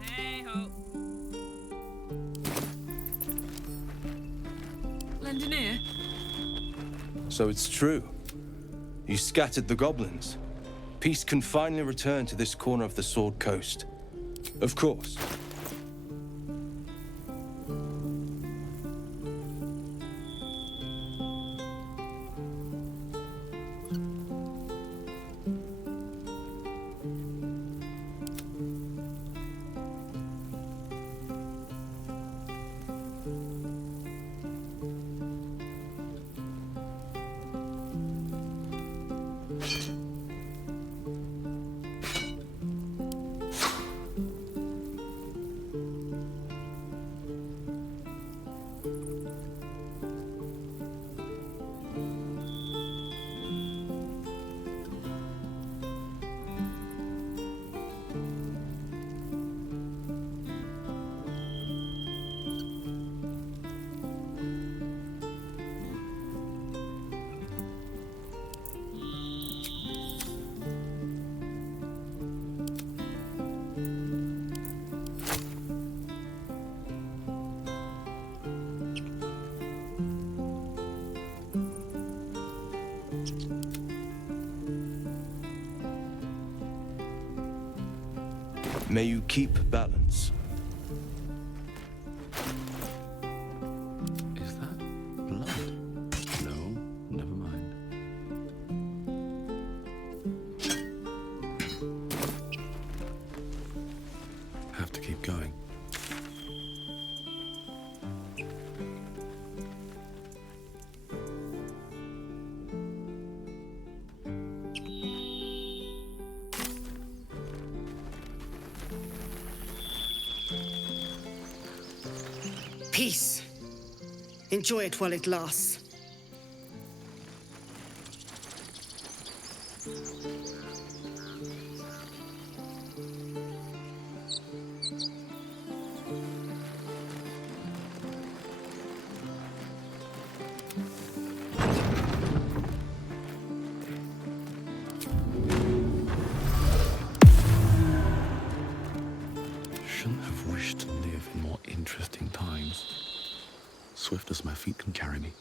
Hey-ho. Lend an ear? So it's true. You scattered the goblins. Peace can finally return to this corner of the Sword Coast. Of course. May you keep balance. Is that blood? No, never mind. Have to keep going. Peace. Enjoy it while it lasts. Shouldn't have wished to live in more interesting times. Swift as my feet can carry me.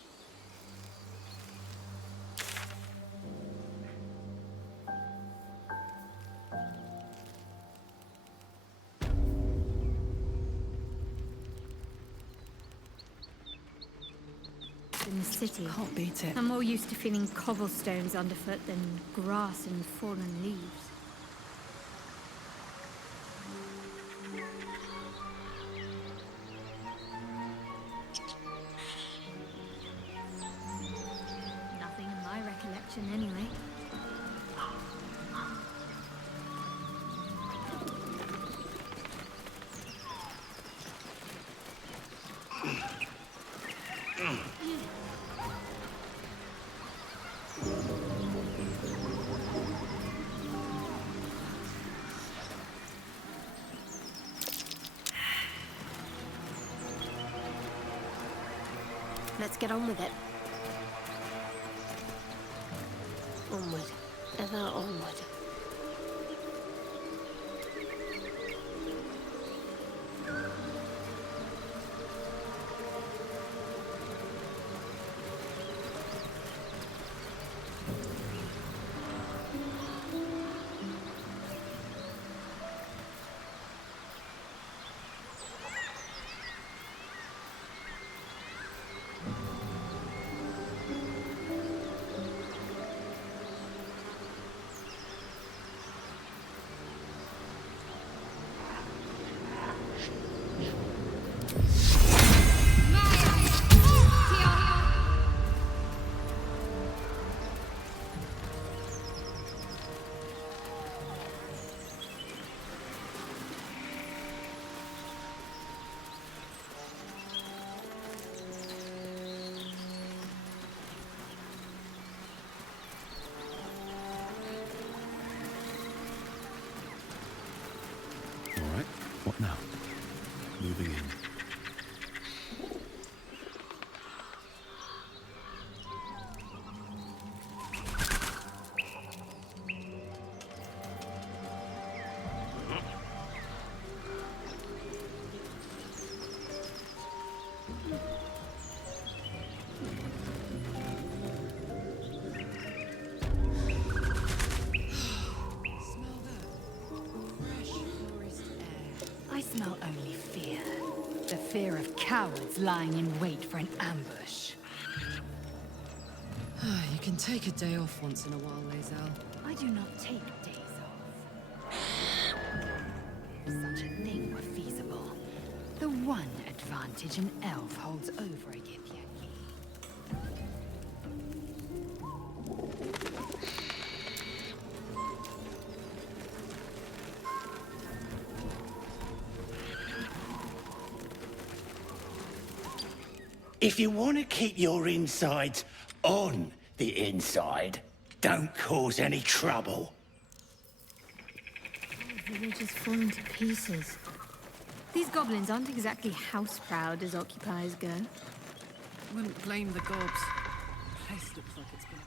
In the city, Can't beat it. I'm more used to feeling cobblestones underfoot than grass and fallen leaves. Nothing in my recollection, anyway. Let's get on with it. Onward. Ever onward. All right, what now? Moving in. I smell only fear. The fear of cowards lying in wait for an ambush. You can take a day off once in a while, Lae'zel. I do not take days off. If such a thing were feasible, the one advantage an elf holds over a Githyanki. If you want to keep your insides on the inside, don't cause any trouble. The village is falling to pieces. These goblins aren't exactly house-proud as occupiers go. Wouldn't blame the gobs. The place looks like it's been...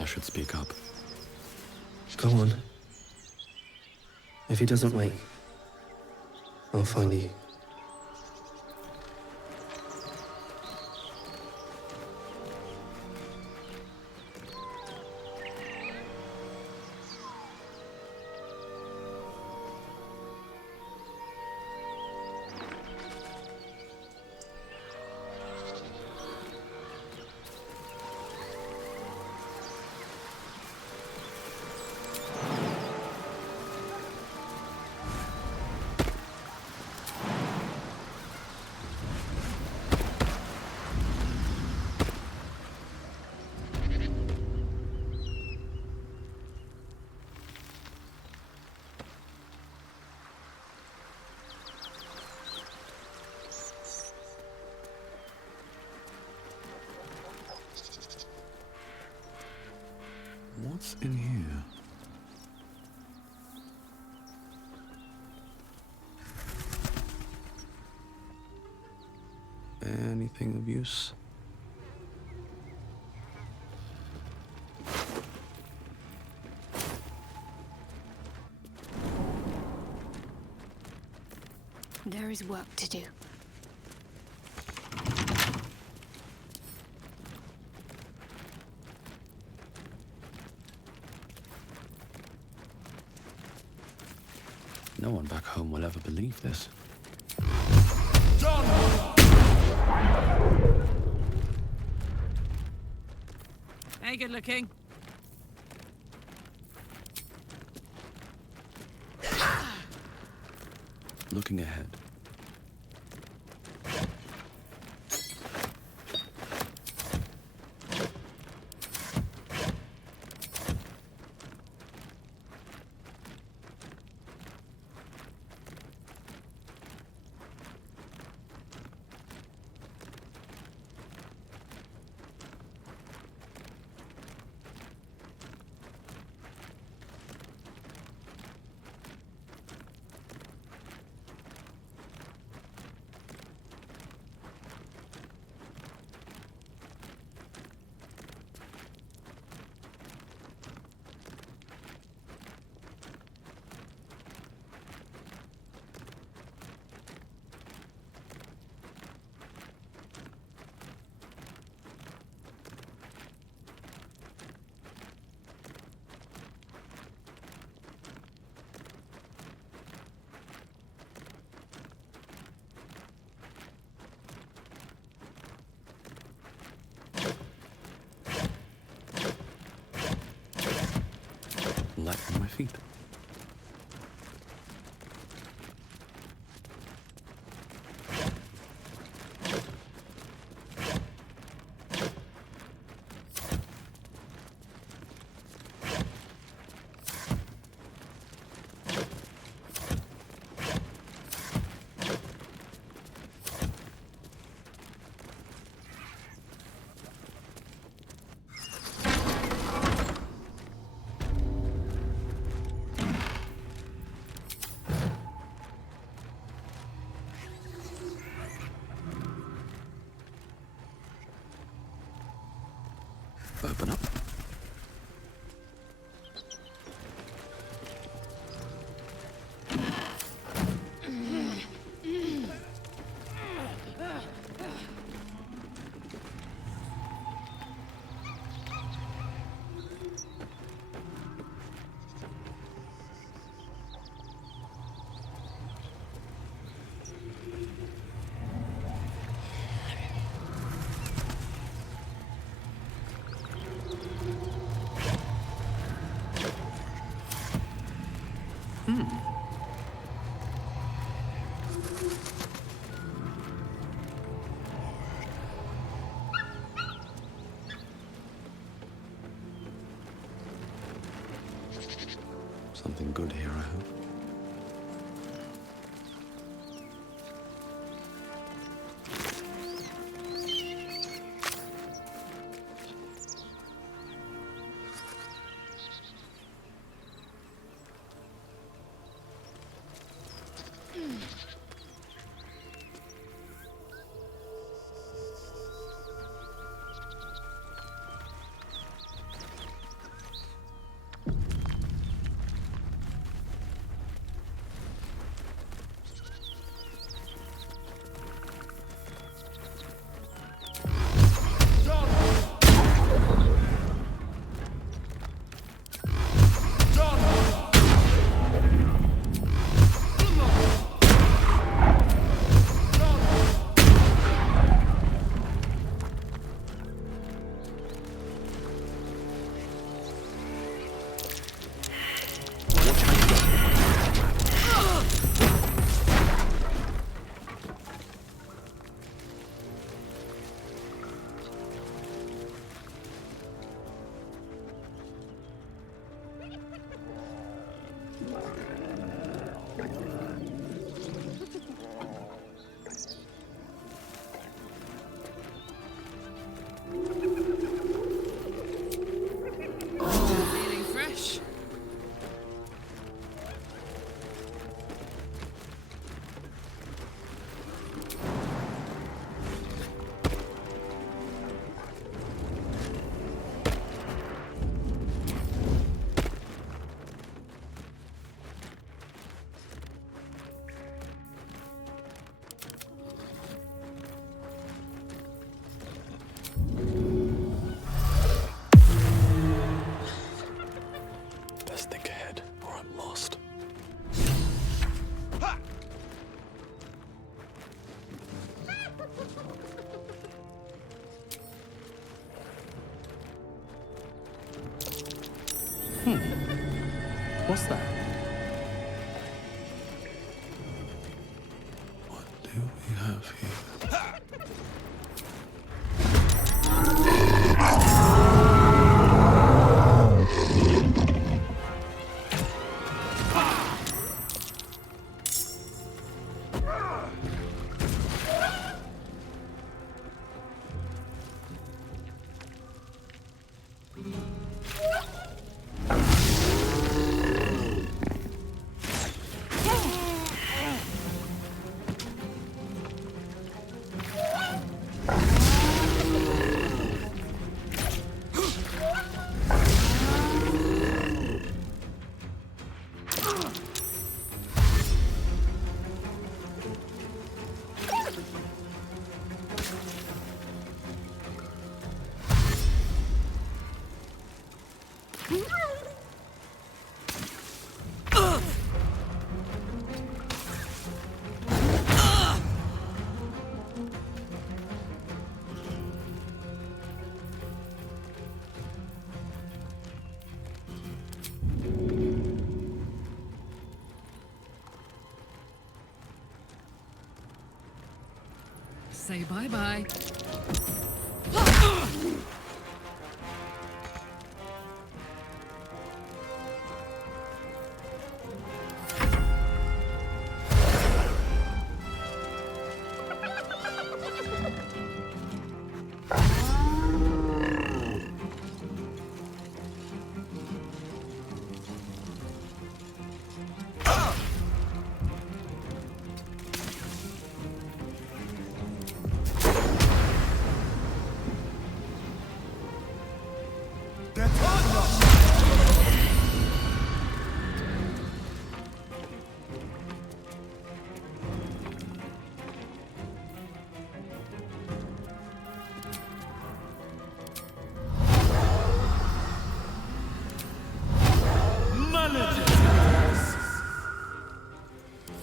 I should speak up. Go on. If he doesn't wake, I'll find you. What's in here? Anything of use? There is work to do. No one back home will ever believe this. Hey, good looking. Looking ahead. Light on my feet. Open up. Something good here, I hope. What's that? What do we have here? Say bye-bye.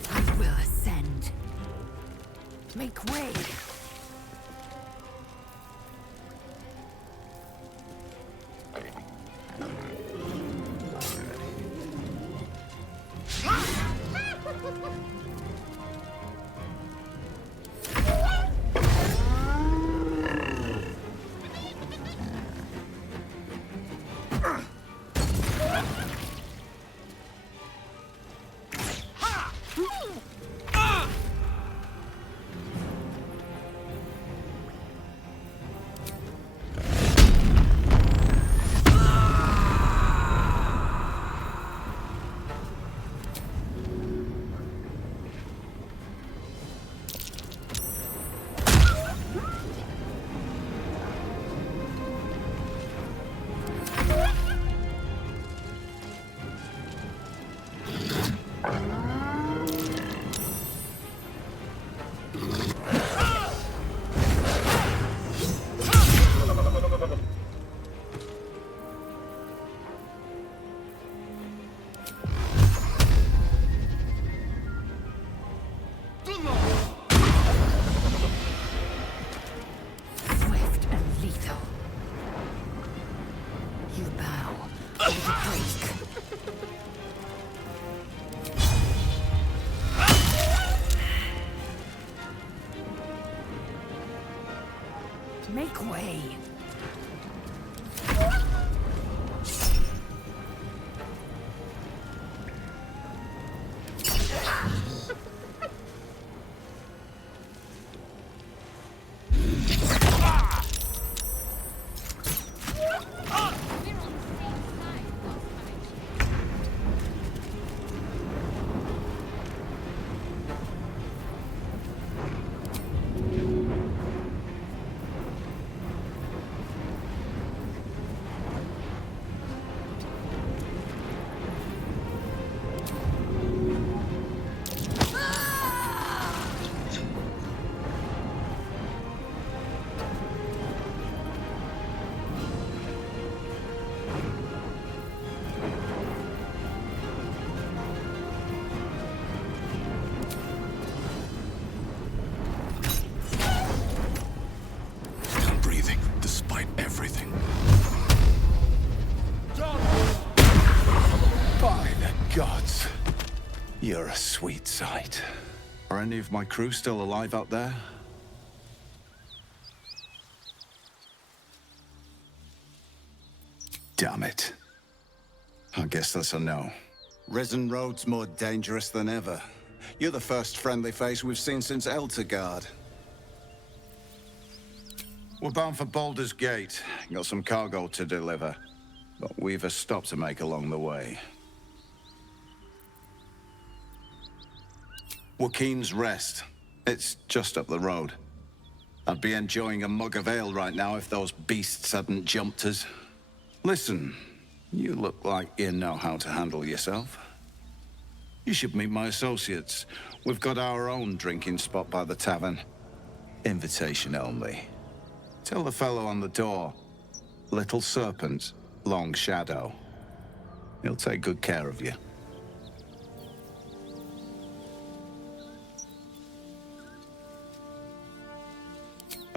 I will ascend. Make way. Swift and lethal. You bow or you break. Make way. gods. You're a sweet sight. Are any of my crew still alive out there? Damn it. I guess that's a no. Risen Road's more dangerous than ever. You're the first friendly face we've seen since Eltergard. We're bound for Baldur's Gate. Got some cargo to deliver. But we've a stop to make along the way. Joaquin's Rest. It's just up the road. I'd be enjoying a mug of ale right now if those beasts hadn't jumped us. Listen, you look like you know how to handle yourself. You should meet my associates. We've got our own drinking spot by the tavern. Invitation only. Tell the fellow on the door. Little Serpent, Long Shadow. He'll take good care of you.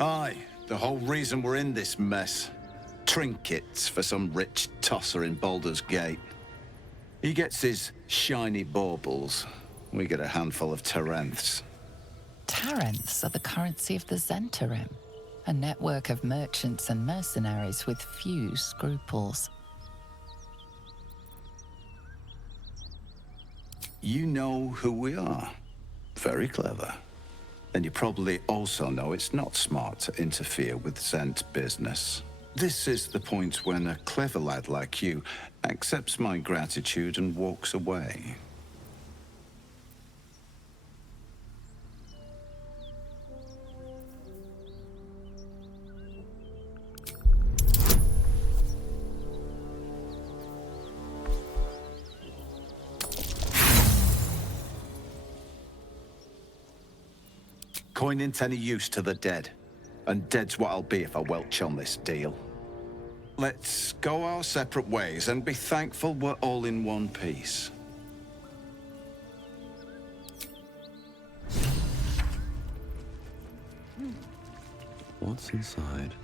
Aye, the whole reason we're in this mess. Trinkets for some rich tosser in Baldur's Gate. He gets his shiny baubles. We get a handful of Tarenths. Tarenths are the currency of the Zentarim, a network of merchants and mercenaries with few scruples. You know who we are. Very clever. And you probably also know it's not smart to interfere with Zent business. This is the point when a clever lad like you accepts my gratitude and walks away. Coin ain't any use to the dead. And dead's what I'll be if I welch on this deal. Let's go our separate ways and be thankful we're all in one piece. What's inside?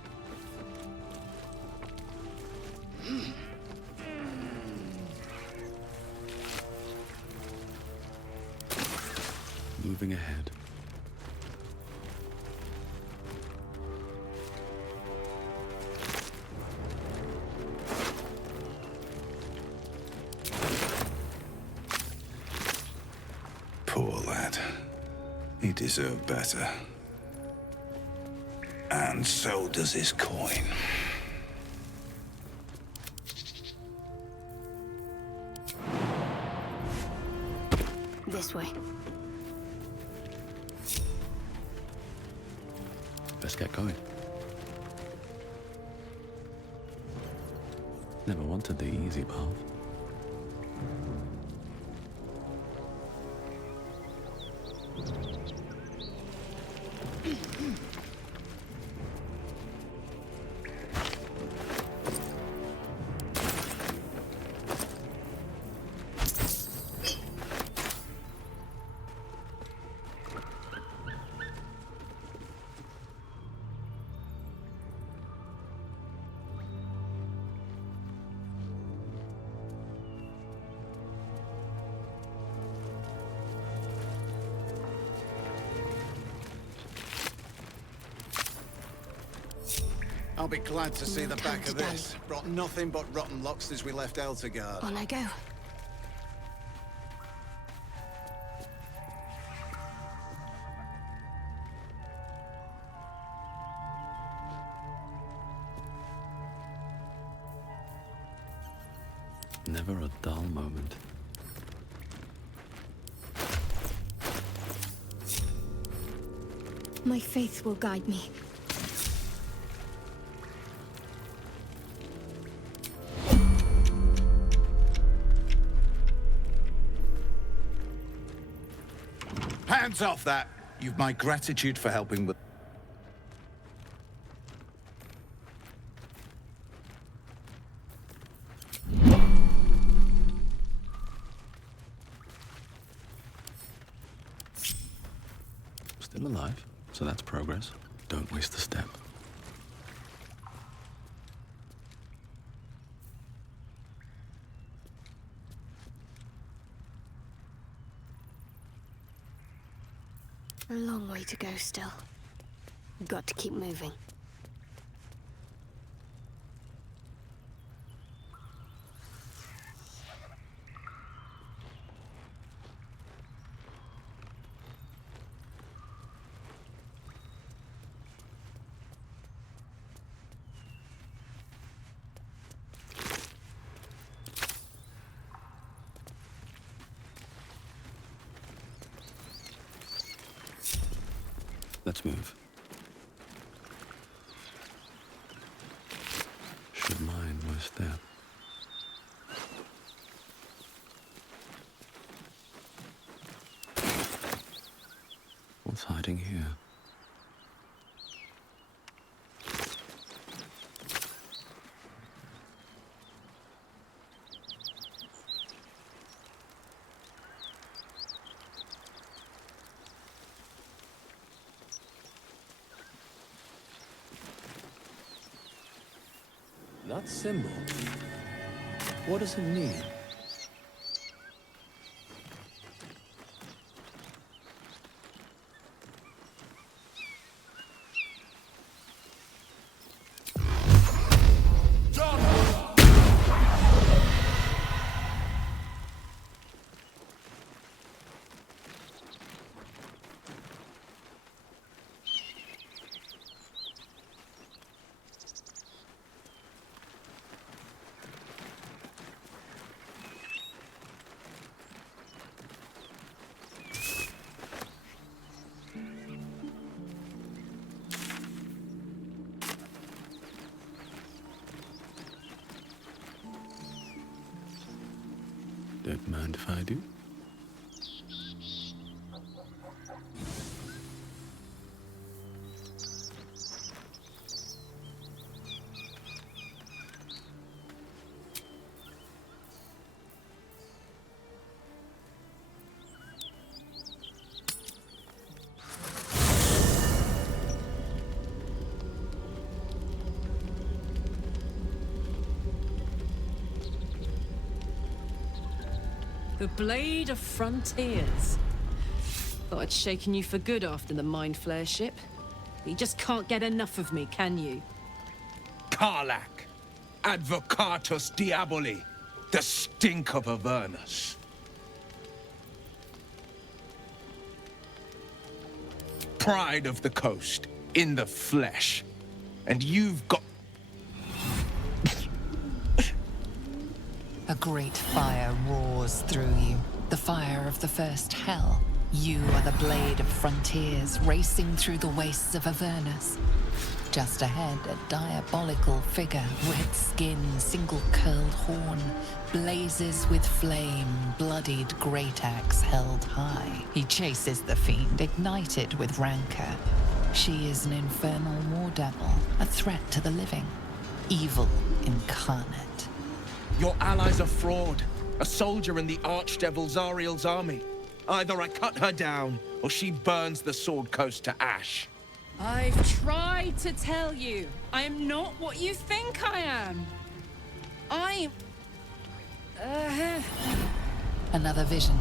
Moving ahead. Poor lad. He deserved better. And so does his coin. This way. Let's get going. Never wanted the easy path. I'll be glad to see No the time back to of dally. this. Brought nothing but rotten luck since we left Eltergard. On I go. Never a dull moment. My faith will guide me. Hands off that! You've my gratitude for helping with... Still alive, so that's progress. Don't waste a step. A long way to go still. Got to keep moving. Let's move. Should mind my step. What's hiding here? That symbol. What does it mean? Don't mind if I do. The Blade of Frontiers. Thought I'd shaken you for good after the Mind Flare ship. You just can't get enough of me, can you? Karlach, Advocatus Diaboli, the stink of Avernus. Pride of the coast, in the flesh. And you've got... A great fire roars through you, the fire of the first hell. You are the Blade of Frontiers, racing through the wastes of Avernus. Just ahead, a diabolical figure, red skin, single-curled horn, blazes with flame, bloodied great axe held high. He chases the fiend, ignited with rancor. She is an infernal war devil, a threat to the living, evil incarnate. Your ally's a fraud, a soldier in the Archdevil Zariel's army. Either I cut her down, or she burns the Sword Coast to ash. I've tried to tell you, I am not what you think I am. I'm... Another vision.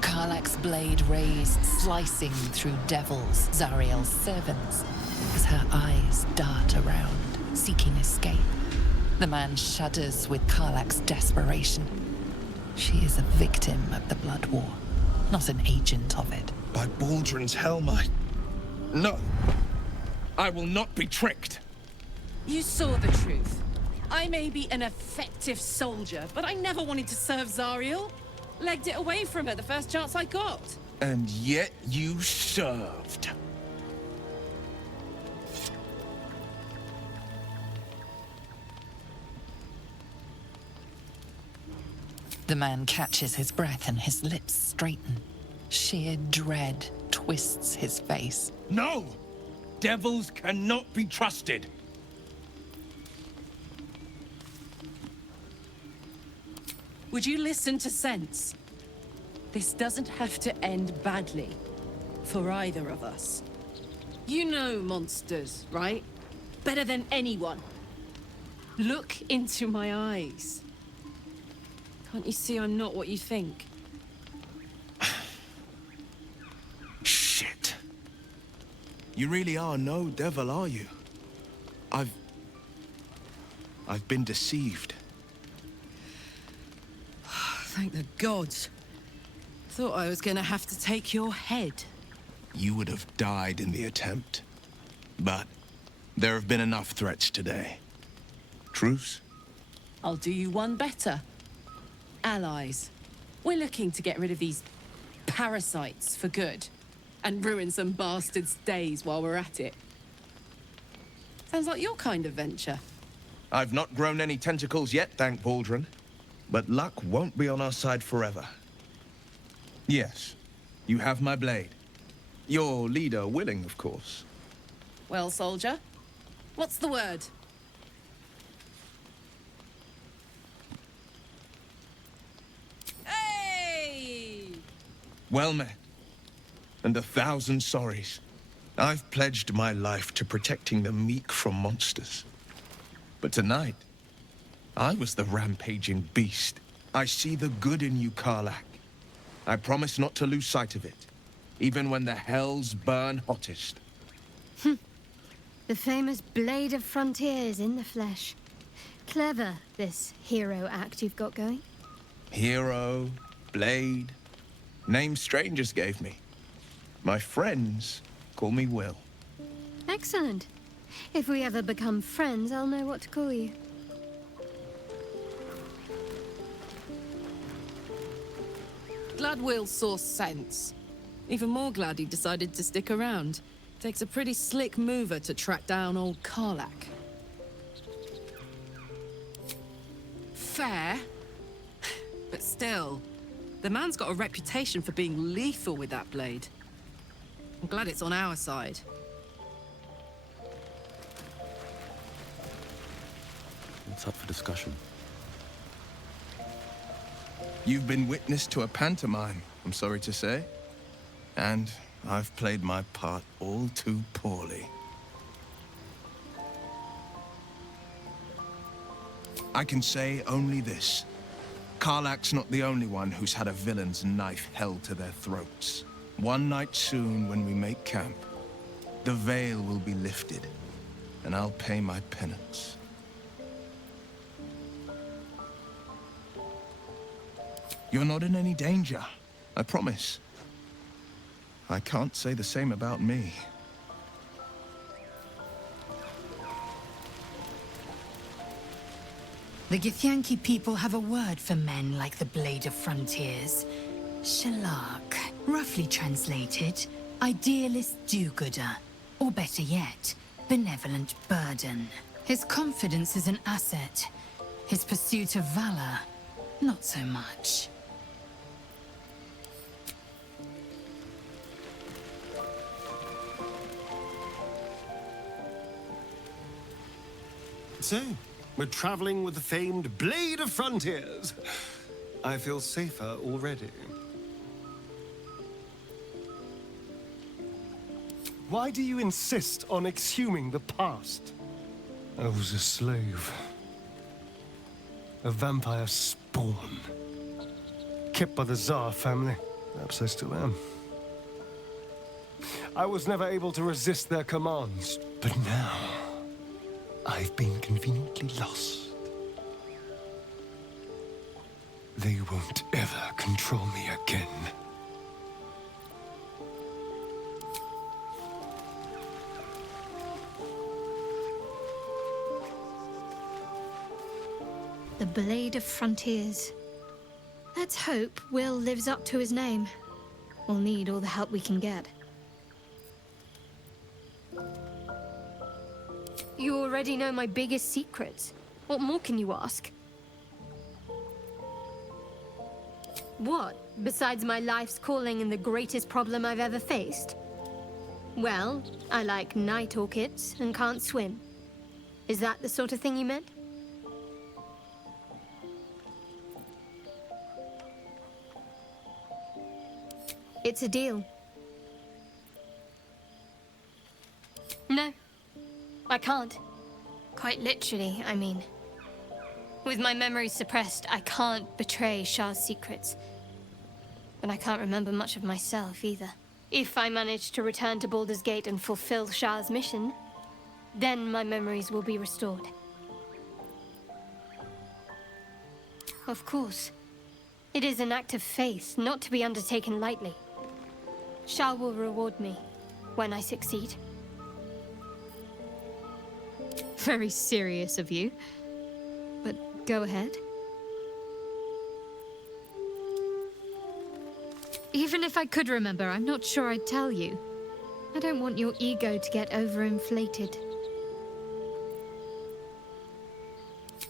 Karlach's blade raised, slicing through devils, Zariel's servants, as her eyes dart around, seeking escape. The man shudders with Karlach's desperation. She is a victim of the Blood War, not an agent of it. By Baldur's helm, No! I will not be tricked! You saw the truth. I may be an effective soldier, but I never wanted to serve Zariel. Legged it away from her the first chance I got. And yet you served. The man catches his breath and his lips straighten. Sheer dread twists his face. No! Devils cannot be trusted! Would you listen to sense? This doesn't have to end badly. For either of us. You know monsters, right? Better than anyone. Look into my eyes. Can't you see I'm not what you think? Shit. You really are no devil, are you? I've been deceived. Thank the gods. Thought I was gonna have to take your head. You would have died in the attempt. But there have been enough threats today. Truce? I'll do you one better. Allies. We're looking to get rid of these parasites for good. And ruin some bastards' days while we're at it. Sounds like your kind of venture. I've not grown any tentacles yet, thank Baldur. But luck won't be on our side forever. Yes, you have my blade. Your leader willing, of course. Well, soldier, what's the word? Hey! Well met. And 1,000 sorries. I've pledged my life to protecting the meek from monsters. But tonight, I was the rampaging beast. I see the good in you, Karlach. I promise not to lose sight of it, even when the hells burn hottest. The famous Blade of Frontiers in the flesh. Clever, this hero act you've got going. Hero, blade, names strangers gave me. My friends call me Will. Excellent. If we ever become friends, I'll know what to call you. Glad Will saw sense. Even more glad he decided to stick around. Takes a pretty slick mover to track down old Karlach. Fair. But still, the man's got a reputation for being lethal with that blade. I'm glad it's on our side. What's up for discussion? You've been witness to a pantomime, I'm sorry to say. And I've played my part all too poorly. I can say only this. Karlach's not the only one who's had a villain's knife held to their throats. One night soon, when we make camp, the veil will be lifted, and I'll pay my penance. You're not in any danger, I promise. I can't say the same about me. The Githyanki people have a word for men like the Blade of Frontiers. Shalak. Roughly translated, idealist do-gooder. Or better yet, benevolent burden. His confidence is an asset. His pursuit of valor, not so much. So, we're traveling with the famed Blade of Frontiers. I feel safer already. Why do you insist on exhuming the past? I was a slave. A vampire spawn. Kept by the Tsar family. Perhaps I still am. I was never able to resist their commands, but now I've been conveniently lost. They won't ever control me again. The Blade of Frontiers. Let's hope Will lives up to his name. We'll need all the help we can get. You already know my biggest secrets. What more can you ask? What, besides my life's calling and the greatest problem I've ever faced? Well, I like night orchids and can't swim. Is that the sort of thing you meant? It's a deal. No, I can't. Quite literally, I mean. With my memory suppressed, I can't betray Shah's secrets. But I can't remember much of myself either. If I manage to return to Baldur's Gate and fulfill Shah's mission, then my memories will be restored. Of course. It is an act of faith, not to be undertaken lightly. Shah will reward me when I succeed. Very serious of you. But go ahead. Even if I could remember, I'm not sure I'd tell you. I don't want your ego to get overinflated.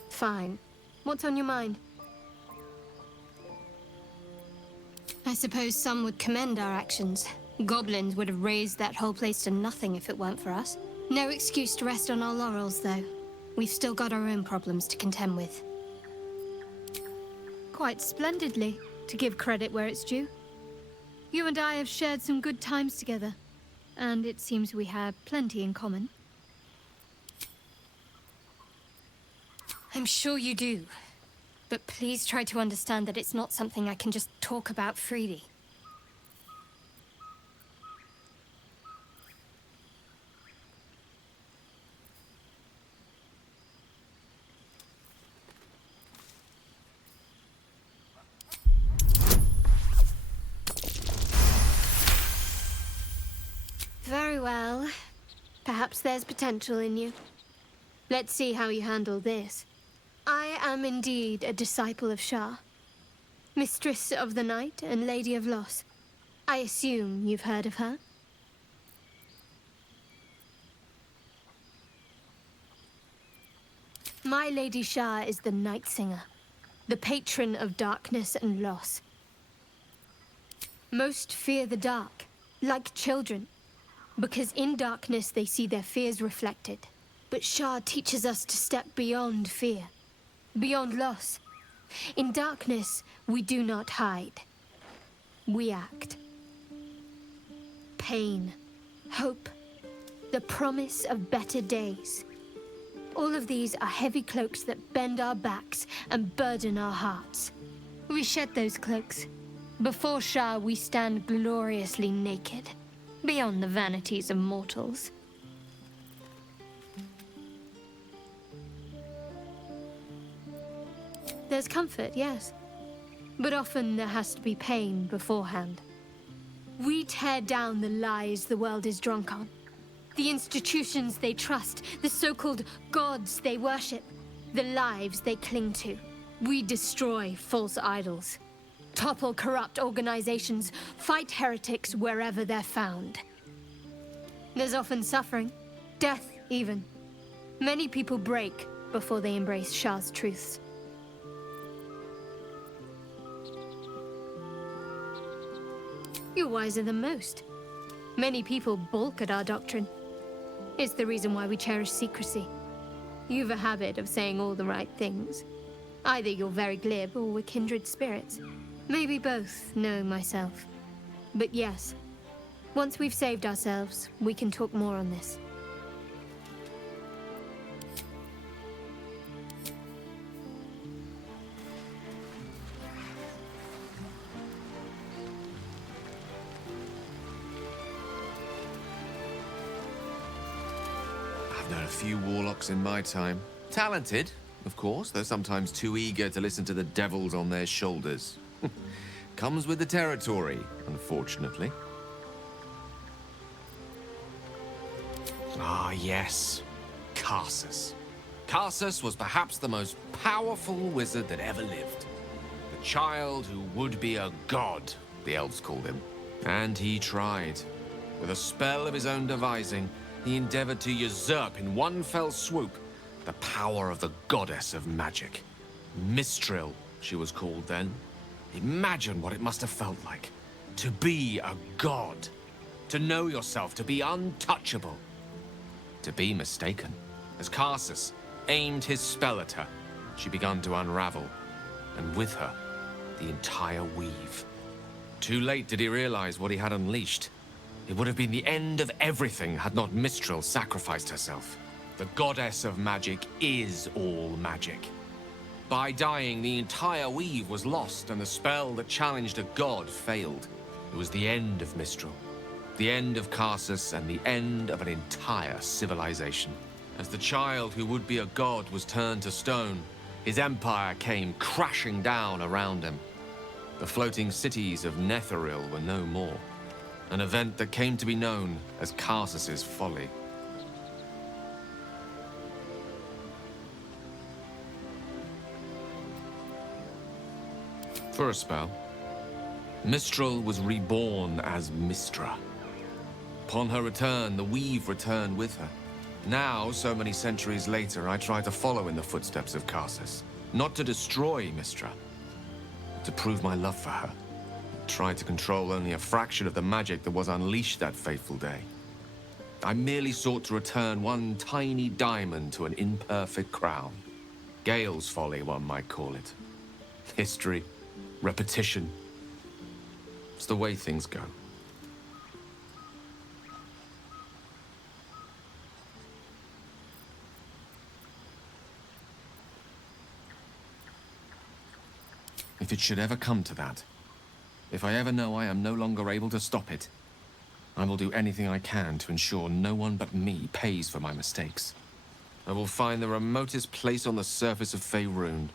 Fine. What's on your mind? I suppose some would commend our actions. Goblins would have razed that whole place to nothing if it weren't for us. No excuse to rest on our laurels, though. We've still got our own problems to contend with. Quite splendidly, to give credit where it's due. You and I have shared some good times together, and it seems we have plenty in common. I'm sure you do, but please try to understand that it's not something I can just talk about freely. Very well. Perhaps there's potential in you. Let's see how you handle this. I am indeed a disciple of Shah, Mistress of the Night and Lady of Loss. I assume you've heard of her? My Lady Shah is the Night Singer, the patron of darkness and loss. Most fear the dark, like children, because in darkness they see their fears reflected. But Shah teaches us to step beyond fear, beyond loss. In darkness, we do not hide. We act. Pain, hope, the promise of better days. All of these are heavy cloaks that bend our backs and burden our hearts. We shed those cloaks. Before Shah, we stand gloriously naked, beyond the vanities of mortals. There's comfort, yes. But often there has to be pain beforehand. We tear down the lies the world is drunk on. The institutions they trust, the so-called gods they worship, the lives they cling to. We destroy false idols, topple corrupt organizations, fight heretics wherever they're found. There's often suffering, death even. Many people break before they embrace Shah's truths. You're wiser than most. Many people balk at our doctrine. It's the reason why we cherish secrecy. You've a habit of saying all the right things. Either you're very glib or we're kindred spirits. Maybe both, knowing myself. But yes, once we've saved ourselves, we can talk more on this. I've known a few warlocks in my time. Talented, of course, though sometimes too eager to listen to the devils on their shoulders. Comes with the territory, unfortunately. Ah, yes. Karsus. Karsus was perhaps the most powerful wizard that ever lived. The child who would be a god, the elves called him. And he tried. With a spell of his own devising, he endeavored to usurp in one fell swoop the power of the goddess of magic. Mistral, she was called then. Imagine what it must have felt like. To be a god. To know yourself, to be untouchable. To be mistaken. As Karsus aimed his spell at her, she began to unravel. And with her, the entire weave. Too late did he realize what he had unleashed. It would have been the end of everything had not Mistral sacrificed herself. The goddess of magic is all magic. By dying, the entire weave was lost, and the spell that challenged a god failed. It was the end of Mistral. The end of Karsus and the end of an entire civilization. As the child who would be a god was turned to stone, his empire came crashing down around him. The floating cities of Netheril were no more. An event that came to be known as Karsus's folly. For a spell, Mistral was reborn as Mistra. Upon her return, the Weave returned with her. Now, so many centuries later, I try to follow in the footsteps of Karsus. Not to destroy Mistra, but to prove my love for her. Try to control only a fraction of the magic that was unleashed that fateful day. I merely sought to return one tiny diamond to an imperfect crown. Gale's folly, one might call it. History, repetition. It's the way things go. If it should ever come to that, if I ever know I am no longer able to stop it, I will do anything I can to ensure no one but me pays for my mistakes. I will find the remotest place on the surface of Faerun,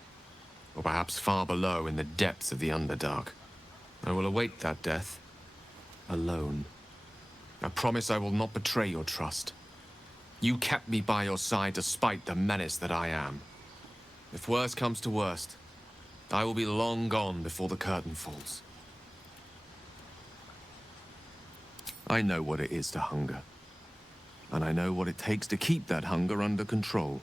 or perhaps far below in the depths of the Underdark. I will await that death, alone. I promise I will not betray your trust. You kept me by your side despite the menace that I am. If worst comes to worst, I will be long gone before the curtain falls. I know what it is to hunger. And I know what it takes to keep that hunger under control.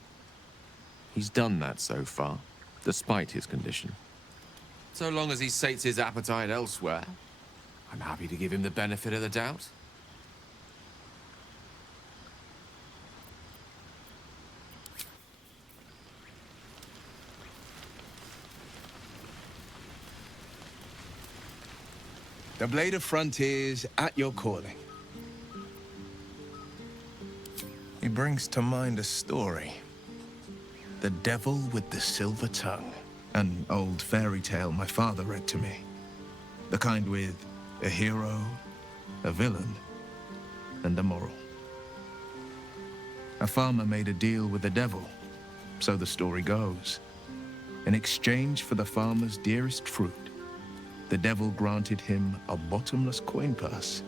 He's done that so far, despite his condition. So long as he sates his appetite elsewhere, I'm happy to give him the benefit of the doubt. The Blade of Frontiers at your calling. He brings to mind a story. The Devil with the Silver Tongue. An old fairy tale my father read to me. The kind with a hero, a villain, and a moral. A farmer made a deal with the devil, so the story goes. In exchange for the farmer's dearest fruit, the devil granted him a bottomless coin purse.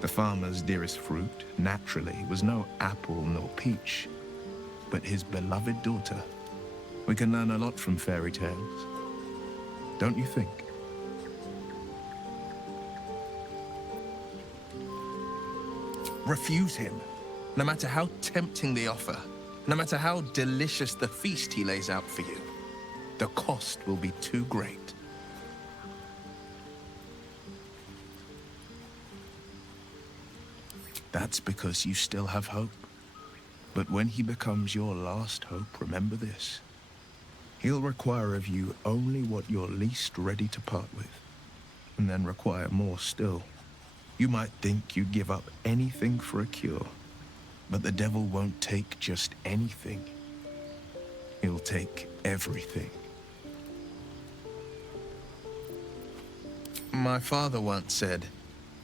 The farmer's dearest fruit, naturally, was no apple nor peach, but his beloved daughter. We can learn a lot from fairy tales, don't you think? Refuse him, no matter how tempting the offer, no matter how delicious the feast he lays out for you. The cost will be too great. That's because you still have hope. But when he becomes your last hope, remember this. He'll require of you only what you're least ready to part with, and then require more still. You might think you'd give up anything for a cure, but the devil won't take just anything. He'll take everything. My father once said,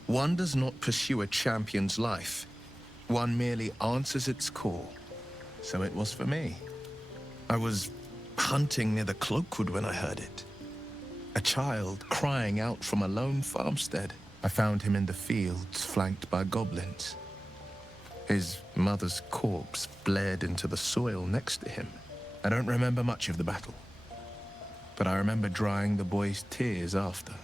"One does not pursue a champion's life. One merely answers its call." So it was for me. I was hunting near the Cloakwood when I heard it. A child crying out from a lone farmstead. I found him in the fields, flanked by goblins. His mother's corpse bled into the soil next to him. I don't remember much of the battle, but I remember drying the boy's tears after.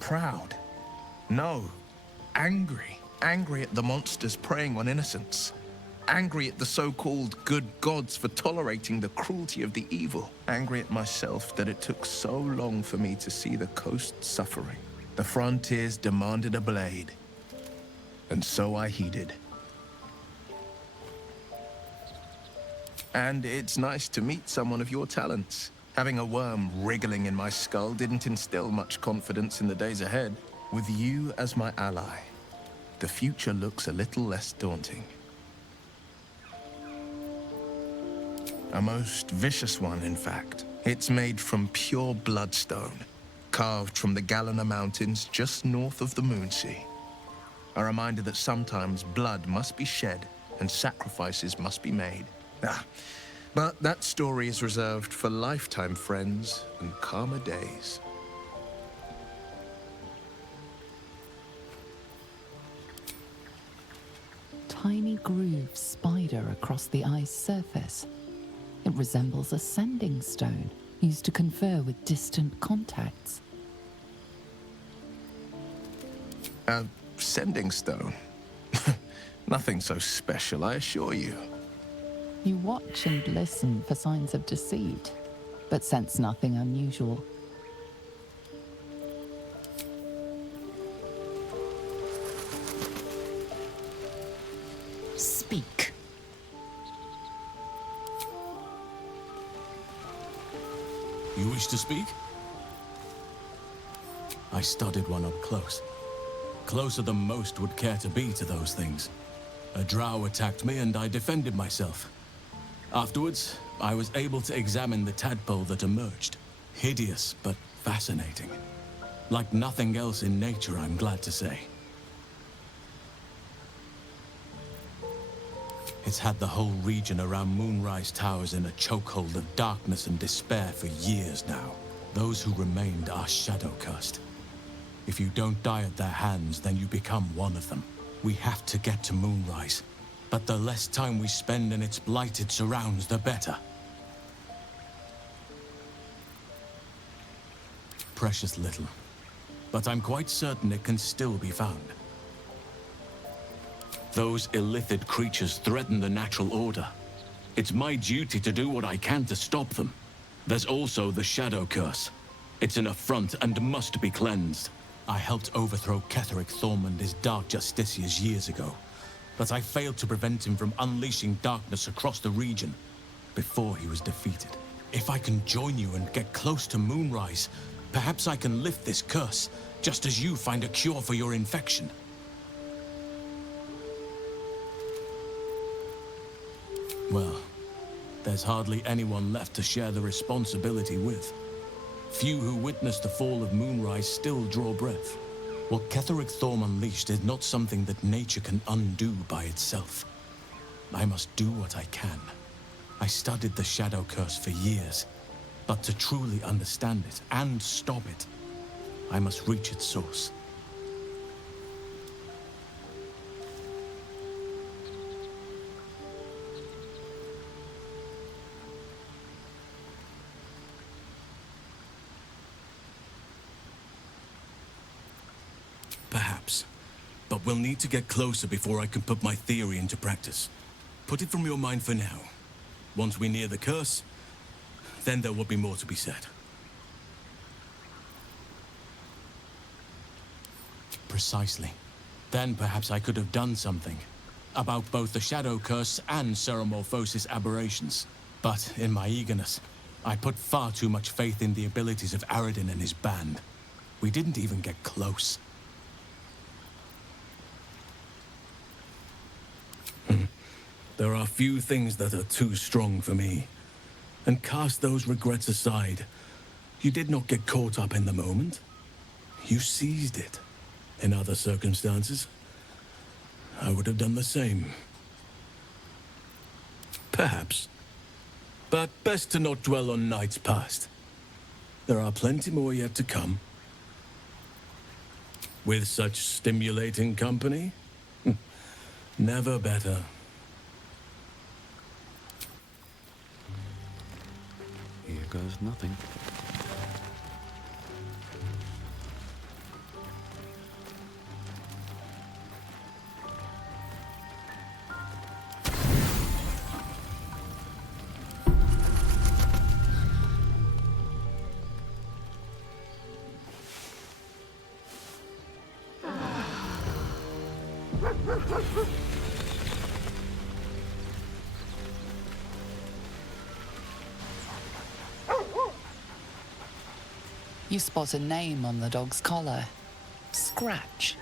Proud? No. Angry. Angry at the monsters preying on innocents. Angry at the so-called good gods for tolerating the cruelty of the evil. Angry at myself that it took so long for me to see the coast suffering. The frontiers demanded a blade, and so I heeded. And it's nice to meet someone of your talents. Having a worm wriggling in my skull didn't instill much confidence in the days ahead. With you as my ally, the future looks a little less daunting. A most vicious one, in fact. It's made from pure bloodstone, carved from the Galena Mountains just north of the Moonsea. A reminder that sometimes blood must be shed and sacrifices must be made. But that story is reserved for lifetime friends and calmer days. Tiny grooves spider across the ice surface. It resembles a sending stone used to confer with distant contacts. A sending stone? Nothing so special, I assure you. You watch and listen for signs of deceit, but sense nothing unusual. Speak. You wish to speak? I studied one up close. Closer than most would care to be to those things. A drow attacked me and I defended myself. Afterwards, I was able to examine the tadpole that emerged. Hideous, but fascinating. Like nothing else in nature, I'm glad to say. It's had the whole region around Moonrise Towers in a chokehold of darkness and despair for years now. Those who remained are shadow-cursed. If you don't die at their hands, then you become one of them. We have to get to Moonrise, but the less time we spend in its blighted surrounds, the better. Precious little, but I'm quite certain it can still be found. Those illithid creatures threaten the natural order. It's my duty to do what I can to stop them. There's also the Shadow Curse. It's an affront and must be cleansed. I helped overthrow Ketheric Thorm and his Dark Justiciars years ago, but I failed to prevent him from unleashing darkness across the region before he was defeated. If I can join you and get close to Moonrise, perhaps I can lift this curse, just as you find a cure for your infection. Well, there's hardly anyone left to share the responsibility with. Few who witnessed the fall of Moonrise still draw breath. What Ketheric Thorm unleashed is not something that nature can undo by itself. I must do what I can. I studied the Shadow Curse for years, but to truly understand it and stop it, I must reach its source. Perhaps. But we'll need to get closer before I can put my theory into practice. Put it from your mind for now. Once we near the curse, then there will be more to be said. Precisely. Then perhaps I could have done something about both the Shadow Curse and Ceremorphosis aberrations. But in my eagerness, I put far too much faith in the abilities of Aradin and his band. We didn't even get close. There are few things that are too strong for me. And cast those regrets aside. You did not get caught up in the moment. You seized it. In other circumstances, I would have done the same. Perhaps. But best to not dwell on nights past. There are plenty more yet to come. With such stimulating company, never better. Here goes nothing. You spot a name on the dog's collar. Scratch.